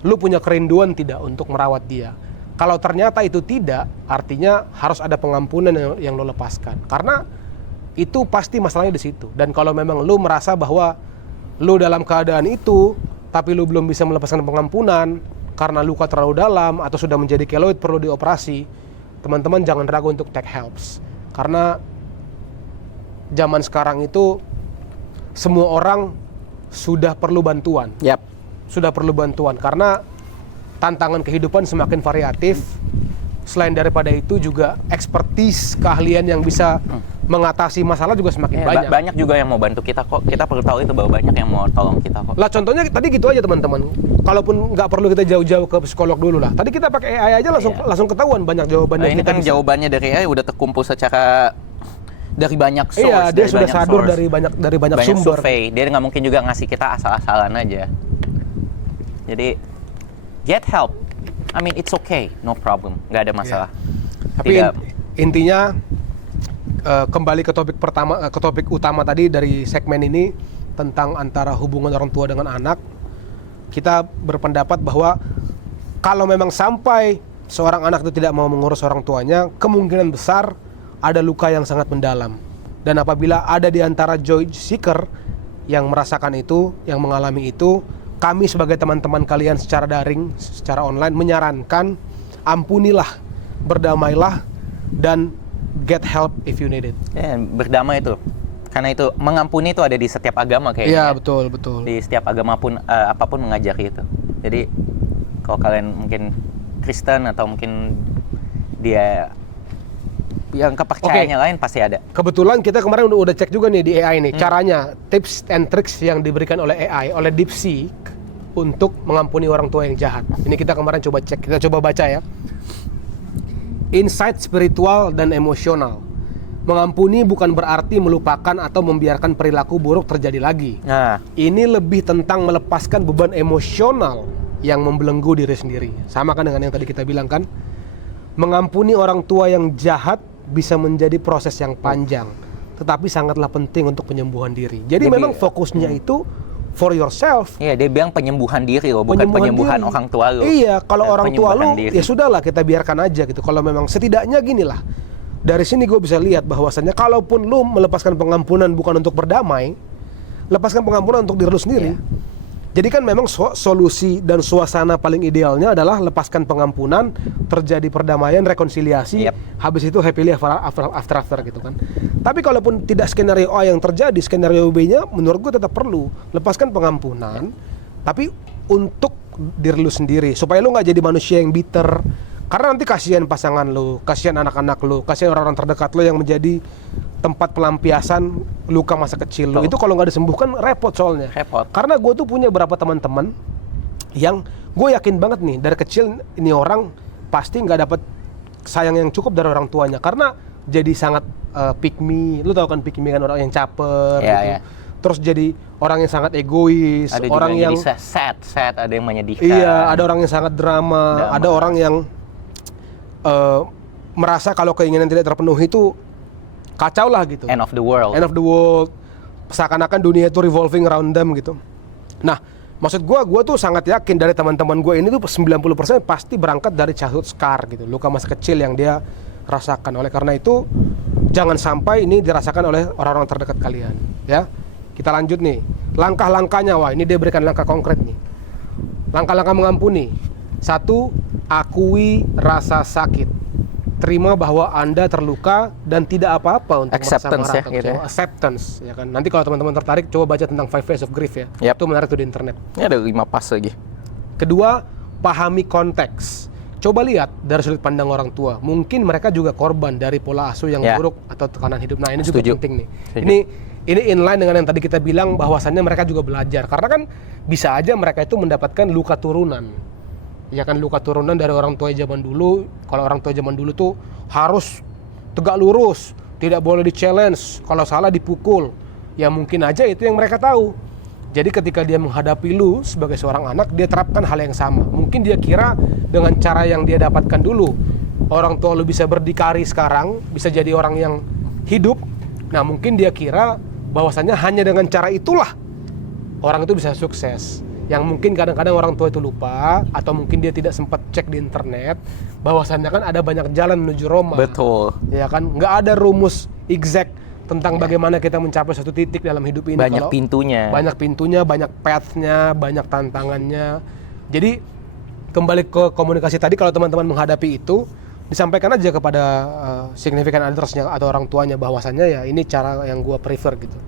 lu punya kerinduan tidak untuk merawat dia? Kalau ternyata itu tidak, artinya harus ada pengampunan yang lu lepaskan. Karena itu pasti masalahnya di situ. Dan kalau memang lu merasa bahwa lu dalam keadaan itu, tapi lu belum bisa melepaskan pengampunan karena luka terlalu dalam atau sudah menjadi keloid perlu dioperasi, teman-teman jangan ragu untuk take helps. Karena zaman sekarang itu semua orang sudah perlu bantuan. Sudah perlu bantuan karena tantangan kehidupan semakin variatif. Selain daripada itu juga expertise, keahlian yang bisa mengatasi masalah juga semakin banyak. Banyak juga yang mau bantu kita kok. Kita perlu tahu itu bahwa banyak yang mau tolong kita kok. Lah contohnya tadi gitu aja teman-teman. Kalaupun nggak perlu kita jauh-jauh ke psikolog dulu lah. Tadi kita pakai AI aja langsung ketahuan banyak jawabannya. Ini kan jawabannya dari AI udah terkumpul secara dari banyak source. Iya, dia sudah sadur dari banyak sumber. Survei. Dia nggak mungkin juga ngasih kita asal-asalan aja. Jadi get help. I mean it's okay, no problem, nggak ada masalah. Tapi intinya kembali ke topik pertama, ke topik utama tadi dari segmen ini tentang antara hubungan orang tua dengan anak. Kita berpendapat bahwa kalau memang sampai seorang anak itu tidak mau mengurus orang tuanya, kemungkinan besar ada luka yang sangat mendalam. Dan apabila ada di antara joy seeker yang merasakan itu, yang mengalami itu, kami sebagai teman-teman kalian secara daring, secara online menyarankan ampunilah, berdamailah, dan get help if you need it. Ya, berdamai itu. Karena itu mengampuni itu ada di setiap agama kayaknya. Iya, betul, betul. Di setiap agama pun apapun mengajari itu. Jadi kalau kalian mungkin Kristen atau mungkin dia yang kepercayaannya lain pasti ada. Kebetulan kita kemarin udah cek juga nih di AI nih, caranya, tips and tricks yang diberikan oleh AI, oleh DeepSeek untuk mengampuni orang tua yang jahat. Ini kita kemarin coba cek, kita coba baca ya. Insight spiritual dan emosional. Mengampuni bukan berarti melupakan atau membiarkan perilaku buruk terjadi lagi. Nah, Ini lebih tentang melepaskan beban emosional yang membelenggu diri sendiri. Sama kan dengan yang tadi kita bilang kan? Mengampuni orang tua yang jahat bisa menjadi proses yang panjang, tetapi sangatlah penting untuk penyembuhan diri. Jadi memang fokusnya itu for yourself. iya dia bilang penyembuhan diri loh, bukan penyembuhan diri. orang tua lo. Iya, kalau orang tua lu Penyembuhan diri. ya sudahlah kita biarkan aja gitu. Kalau memang setidaknya gini lah. Dari sini gue bisa lihat bahwasannya kalaupun lu melepaskan pengampunan bukan untuk berdamai, lepaskan pengampunan untuk diri lu sendiri. Iya. Jadi kan memang solusi dan suasana paling idealnya adalah lepaskan pengampunan, terjadi perdamaian, rekonsiliasi, Yep. habis itu happily after gitu kan. Tapi kalaupun tidak skenario A yang terjadi, skenario B-nya menurut gue tetap perlu lepaskan pengampunan, tapi untuk diri lu sendiri supaya lu nggak jadi manusia yang bitter. Karena nanti kasihan pasangan lu, kasihan anak-anak lu, kasihan orang-orang terdekat lu yang menjadi tempat pelampiasan luka masa kecil lu. Betul. Itu kalau nggak disembuhkan repot soalnya. Repot. Karena gue tuh punya beberapa teman-teman yang gue yakin banget nih dari kecil ini orang pasti nggak dapat sayang yang cukup dari orang tuanya karena jadi sangat pick me. Lu tau kan pick me kan, orang yang caper Iya, gitu. iya. Terus jadi orang yang sangat egois, Ada orang juga yang jadi sad, ada yang menyedihkan. iya, ada orang yang sangat drama. Ada orang yang merasa kalau keinginan tidak terpenuhi itu kacau lah gitu. End of the world. End of the world. Seakan-akan dunia itu revolving around them gitu. Nah, maksud gue tuh sangat yakin dari teman-teman gue ini tuh 90% pasti berangkat dari childhood scar gitu, luka masa kecil yang dia rasakan. Oleh karena itu, jangan sampai ini dirasakan oleh orang-orang terdekat kalian. Ya, kita lanjut nih. Langkah-langkahnya, wah ini dia berikan langkah konkret nih. Langkah-langkah mengampuni. 1. Akui rasa sakit. Terima bahwa Anda terluka dan tidak apa-apa untuk merasa Acceptance marah ya, atau gitu ya. kecewa. Acceptance, ya kan. Nanti kalau teman-teman tertarik, coba baca tentang 5 Phases of Grief ya. Yep. Itu menarik tuh di internet. Ini ada 5 pas lagi. Kedua, pahami konteks. Coba lihat dari sudut pandang orang tua. Mungkin mereka juga korban dari pola asuh yang Ya. buruk atau tekanan hidup. Nah, ini juga Setuju. penting nih. Setuju. Ini inline dengan yang tadi kita bilang bahwasannya mereka juga belajar. Karena kan bisa aja mereka itu mendapatkan luka turunan. Ya kan, luka turunan dari orang tua zaman dulu. Kalau orang tua zaman dulu tuh harus tegak lurus, tidak boleh di-challenge, kalau salah dipukul. Ya mungkin aja itu yang mereka tahu. Jadi ketika dia menghadapi lu sebagai seorang anak, dia terapkan hal yang sama. Mungkin dia kira dengan cara yang dia dapatkan dulu, orang tua lu bisa berdikari sekarang, bisa jadi orang yang hidup. Nah mungkin dia kira bahwasannya hanya dengan cara itulah orang itu bisa sukses. Yang mungkin kadang-kadang orang tua itu lupa, atau mungkin dia tidak sempat cek di internet bahwasannya kan ada banyak jalan menuju Roma. Betul. Ya kan, nggak ada rumus exact tentang bagaimana kita mencapai suatu titik dalam hidup ini. Banyak Kalau pintunya. banyak pintunya, banyak path-nya, banyak tantangannya. Jadi kembali ke komunikasi tadi, kalau teman-teman menghadapi itu, disampaikan aja kepada significant others-nya atau orang tuanya bahwasannya ya ini cara yang gua prefer gitu.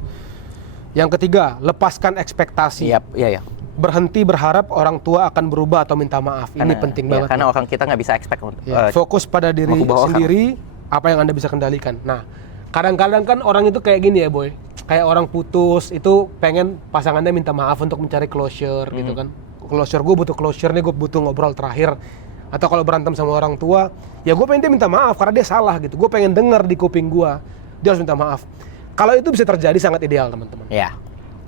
Yang ketiga, lepaskan ekspektasi. Iya. Berhenti berharap orang tua akan berubah atau minta maaf. Ini penting banget. Karena orang kita nggak bisa expect untuk Fokus pada diri mengubah orang. sendiri, apa yang Anda bisa kendalikan. Nah, kadang-kadang kan orang itu kayak gini ya, Boy. Kayak orang putus itu pengen pasangannya minta maaf untuk mencari closure gitu kan. Closure, gue butuh closure nih, gue butuh ngobrol terakhir. Atau kalau berantem sama orang tua, ya gue pengen dia minta maaf karena dia salah gitu. Gue pengen dengar di kuping gue, dia harus minta maaf. Kalau itu bisa terjadi sangat ideal, teman-teman. Ya.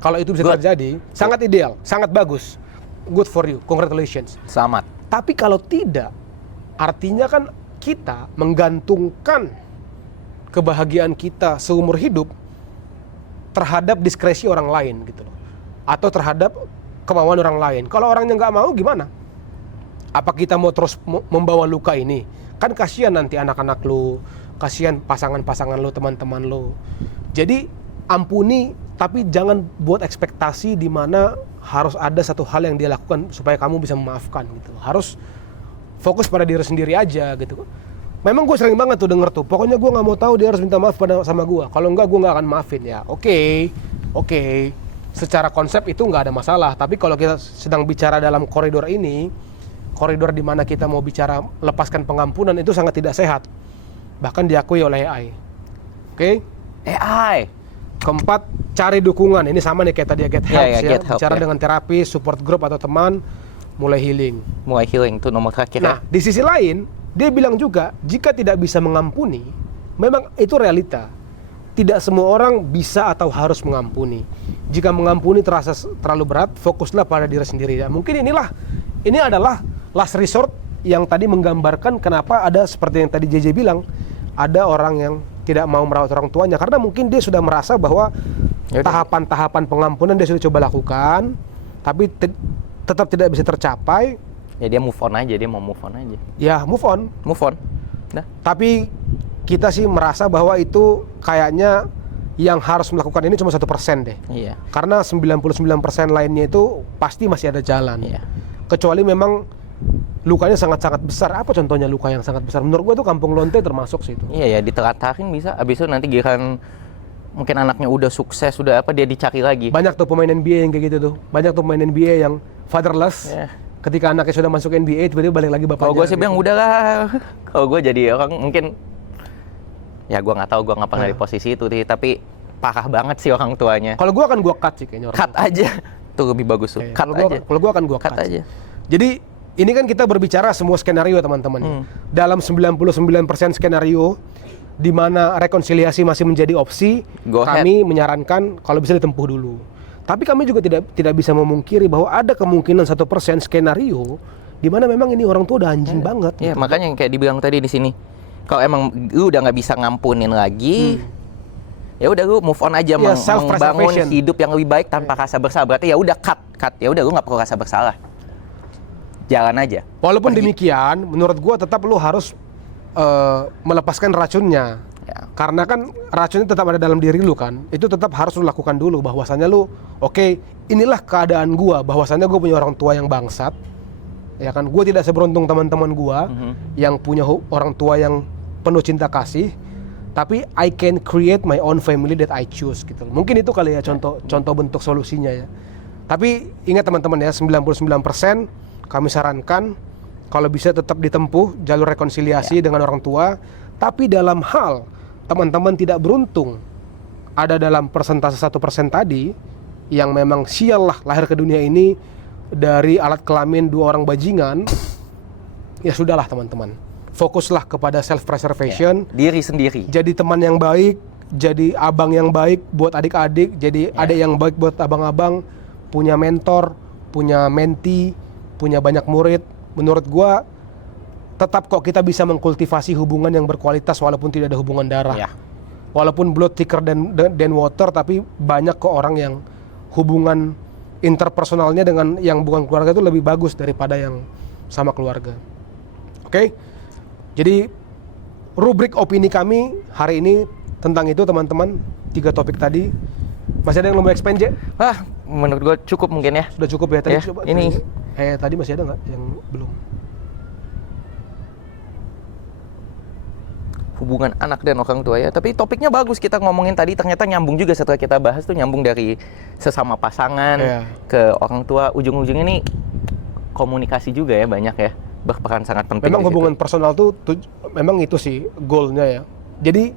Kalau itu bisa terjadi, sangat ideal, sangat bagus. Good for you, congratulations. Selamat. Tapi kalau tidak, artinya kan kita menggantungkan kebahagiaan kita seumur hidup terhadap diskresi orang lain gitu loh. Atau terhadap kemauan orang lain. Kalau orangnya nggak mau gimana? Apa kita mau terus membawa luka ini? Kan kasihan nanti anak-anak lo, kasihan pasangan-pasangan lo, teman-teman lo. Jadi ampuni, tapi jangan buat ekspektasi di mana harus ada satu hal yang dia lakukan supaya kamu bisa memaafkan gitu. Harus fokus pada diri sendiri aja gitu. Memang gue sering banget tuh denger tuh, pokoknya gue nggak mau tahu dia harus minta maaf sama gue. Kalau enggak gue nggak akan maafin ya. Oke. Secara konsep itu nggak ada masalah. Tapi kalau kita sedang bicara dalam koridor ini, koridor di mana kita mau bicara lepaskan pengampunan itu sangat tidak sehat. Bahkan diakui oleh AI. Oke? AI. Keempat, cari dukungan. Ini sama nih kayak tadi Get Help ya. Get help, bicara dengan terapi, support group atau teman, mulai healing. Mulai healing itu nomor terakhir. Nah, di sisi lain, dia bilang juga, jika tidak bisa mengampuni, memang itu realita. Tidak semua orang bisa atau harus mengampuni. Jika mengampuni terasa terlalu berat, fokuslah pada diri sendiri. Ya, mungkin ini adalah last resort yang tadi menggambarkan kenapa ada seperti yang tadi JJ bilang, ada orang yang tidak mau merawat orang tuanya karena mungkin dia sudah merasa bahwa tahapan-tahapan pengampunan dia sudah coba lakukan, tapi tetap tidak bisa tercapai. Ya dia move on aja, dia mau move on aja. Ya move on. Nah. Tapi kita sih merasa bahwa itu kayaknya yang harus melakukan ini cuma 1% deh. Iya. Karena 99% lainnya itu pasti masih ada jalan. Iya. Kecuali memang lukanya sangat-sangat besar. Apa contohnya luka yang sangat besar? Menurut gue tuh Kampung Lonte termasuk sih itu. Iya ya, ditelantarin bisa. Abis itu nanti giliran mungkin anaknya udah sukses, udah apa, dia dicari lagi. Banyak tuh pemain NBA yang kayak gitu tuh. Banyak tuh pemain NBA yang fatherless. Yeah. Ketika anaknya sudah masuk NBA, tiba-tiba balik lagi bapaknya. Kalau gue sih gitu. bilang udah lah. Kalau gue jadi orang mungkin, ya gue nggak tahu, gue nggak pernah di posisi itu sih. Tapi parah banget sih orang tuanya. Kalau gue akan gue cut sih kayaknya. Cut aja. Tuh lebih bagus tuh. Cut aja. Kalau gue akan gue cut aja. Jadi ini kan kita berbicara semua skenario teman-teman. Dalam 99% skenario di mana rekonsiliasi masih menjadi opsi, kami menyarankan kalau bisa ditempuh dulu. Tapi kami juga tidak bisa memungkiri bahwa ada kemungkinan 1% skenario di mana memang ini orang tua udah anjing banget. Iya, gitu. makanya yang kayak dibilang tadi di sini. Kalau emang lu udah nggak bisa ngampunin lagi, ya udah lu move on aja, membangun hidup yang lebih baik tanpa rasa bersalah. Berarti ya udah cut. Ya udah lu nggak perlu rasa bersalah. Jalan aja. Walaupun demikian, menurut gua tetap lu harus melepaskan racunnya. Ya. Karena kan racunnya tetap ada dalam diri lu kan. Itu tetap harus lu lakukan dulu bahwasannya lu oke, inilah keadaan gua, bahwasannya gua punya orang tua yang bangsat. Ya kan, gua tidak seberuntung teman-teman gua yang punya orang tua yang penuh cinta kasih. Tapi I can create my own family that I choose gitu. Mungkin itu kali ya contoh bentuk solusinya ya. Tapi ingat teman-teman ya, 99% kami sarankan kalau bisa tetap ditempuh jalur rekonsiliasi dengan orang tua. Tapi dalam hal teman-teman tidak beruntung ada dalam persentase 1% tadi yang memang sial lah lahir ke dunia ini dari alat kelamin 2 orang bajingan, ya sudahlah teman-teman. Fokuslah kepada self preservation, diri sendiri. Jadi teman yang baik, jadi abang yang baik buat adik-adik, jadi adik yang baik buat abang-abang, punya mentor, punya menti, punya banyak murid. Menurut gua tetap kok kita bisa mengkultivasi hubungan yang berkualitas walaupun tidak ada hubungan darah. Ya. Walaupun blood thicker than water, tapi banyak kok orang yang hubungan interpersonalnya dengan yang bukan keluarga itu lebih bagus daripada yang sama keluarga. Oke? Jadi rubrik opini kami hari ini tentang itu teman-teman, 3 topik tadi. Masih ada yang mau expand, Je? Menurut gua cukup mungkin ya. Sudah cukup ya tadi. Ya, Coba ini tadi masih ada nggak yang belum? Hubungan anak dan orang tua ya. Tapi topiknya bagus, kita ngomongin tadi ternyata nyambung juga setelah kita bahas tuh, nyambung dari sesama pasangan ke orang tua. Ujung-ujungnya nih komunikasi juga ya, banyak ya, berperan sangat penting. Memang hubungan personal tuh memang itu sih goalnya ya. Jadi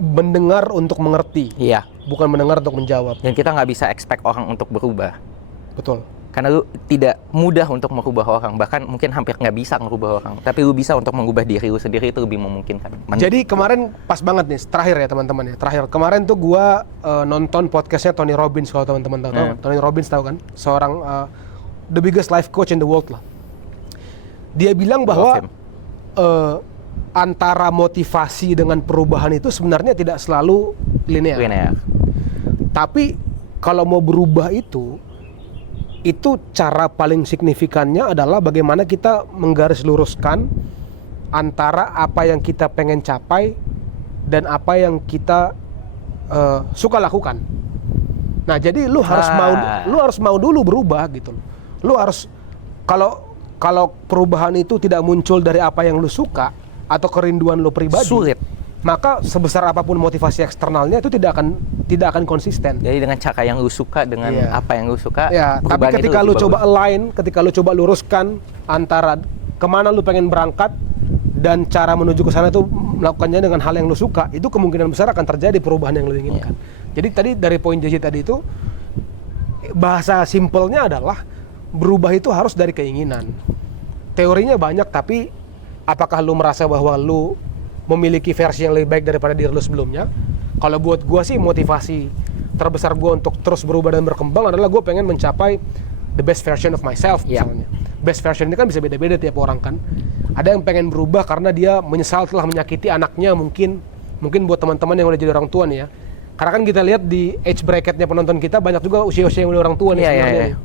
mendengar untuk mengerti. Iya. Bukan mendengar untuk menjawab. Dan kita nggak bisa expect orang untuk berubah. Betul. Karena lu tidak mudah untuk merubah orang, bahkan mungkin hampir nggak bisa merubah orang. Tapi lu bisa untuk mengubah diri lu sendiri, itu lebih memungkinkan. Jadi kemarin pas banget nih, terakhir ya teman-teman ya. Terakhir kemarin tuh gua nonton podcastnya Tony Robbins, kalau teman-teman tahu. Tony Robbins tahu kan? Seorang the biggest life coach in the world lah. Dia bilang bahwa antara motivasi dengan perubahan itu sebenarnya tidak selalu linear. Tapi kalau mau berubah itu itu cara paling signifikannya adalah bagaimana kita menggaris-luruskan antara apa yang kita pengen capai dan apa yang kita suka lakukan. Nah, jadi lu harus mau dulu berubah gitu loh. Lu harus kalau perubahan itu tidak muncul dari apa yang lu suka atau kerinduan lu pribadi, Sulit. maka sebesar apapun motivasi eksternalnya itu tidak akan konsisten. Jadi dengan cara yang lu suka, dengan apa yang lu suka, Ya, tapi perubahan ketika itu lu lebih coba bagus. align, ketika lu coba luruskan antara kemana lu pengen berangkat dan cara menuju ke sana itu melakukannya dengan hal yang lu suka, itu kemungkinan besar akan terjadi perubahan yang lu inginkan. Jadi tadi dari poin JJ tadi itu, bahasa simpelnya adalah berubah itu harus dari keinginan. Teorinya banyak, tapi apakah lu merasa bahwa lu memiliki versi yang lebih baik daripada diri lu sebelumnya? Kalau buat gua sih, motivasi terbesar gua untuk terus berubah dan berkembang adalah gua pengen mencapai the best version of myself misalnya. Best version ini kan bisa beda-beda tiap orang kan. Ada yang pengen berubah karena dia menyesal telah menyakiti anaknya, mungkin buat teman-teman yang udah jadi orang tua nih ya. Karena kan kita lihat di age bracketnya penonton kita banyak juga usia-usia yang udah orang tua nih sebenarnya. Nih.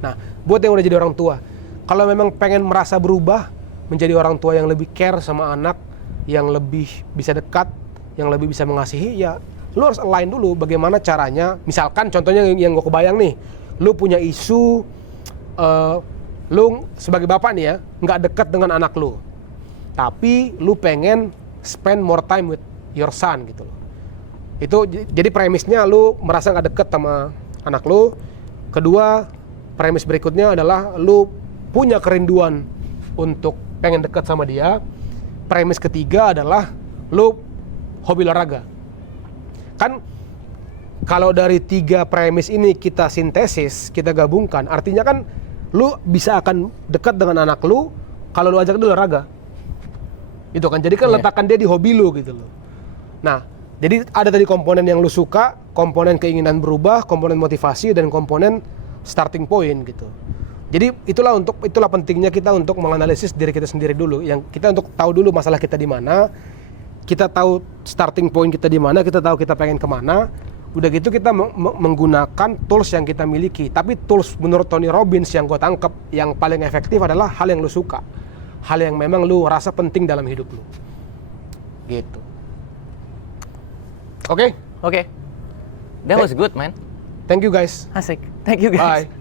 Nah, buat yang udah jadi orang tua, kalau memang pengen merasa berubah menjadi orang tua yang lebih care sama anak, yang lebih bisa dekat, yang lebih bisa mengasihi, ya lu harus align dulu bagaimana caranya. Misalkan contohnya yang gue kebayang nih, lu punya isu lu sebagai bapak nih ya, nggak dekat dengan anak lu, tapi lu pengen spend more time with your son gitu loh. Itu jadi premisnya lu merasa nggak deket sama anak lu. Kedua, premis berikutnya adalah lu punya kerinduan untuk pengen deket sama dia. Premis ketiga adalah lu hobi olahraga. Kan kalau dari 3 premis ini kita sintesis, kita gabungkan, artinya kan lu bisa akan dekat dengan anak lu kalau lu ajak dia olahraga. Itu kan, jadi kan letakkan dia di hobi lu gitu loh. Nah, jadi ada tadi komponen yang lu suka, komponen keinginan berubah, komponen motivasi, dan komponen starting point gitu. Jadi itulah pentingnya kita untuk menganalisis diri kita sendiri dulu. Yang kita untuk tahu dulu masalah kita di mana, kita tahu starting point kita di mana, kita tahu kita pengen kemana. Udah gitu kita menggunakan tools yang kita miliki. Tapi tools menurut Tony Robbins yang gue tangkep yang paling efektif adalah hal yang lu suka, hal yang memang lu rasa penting dalam hidup lu. Gitu. Oke? Oke. That was good, man. Thank you guys. Asik. Thank you guys. Bye.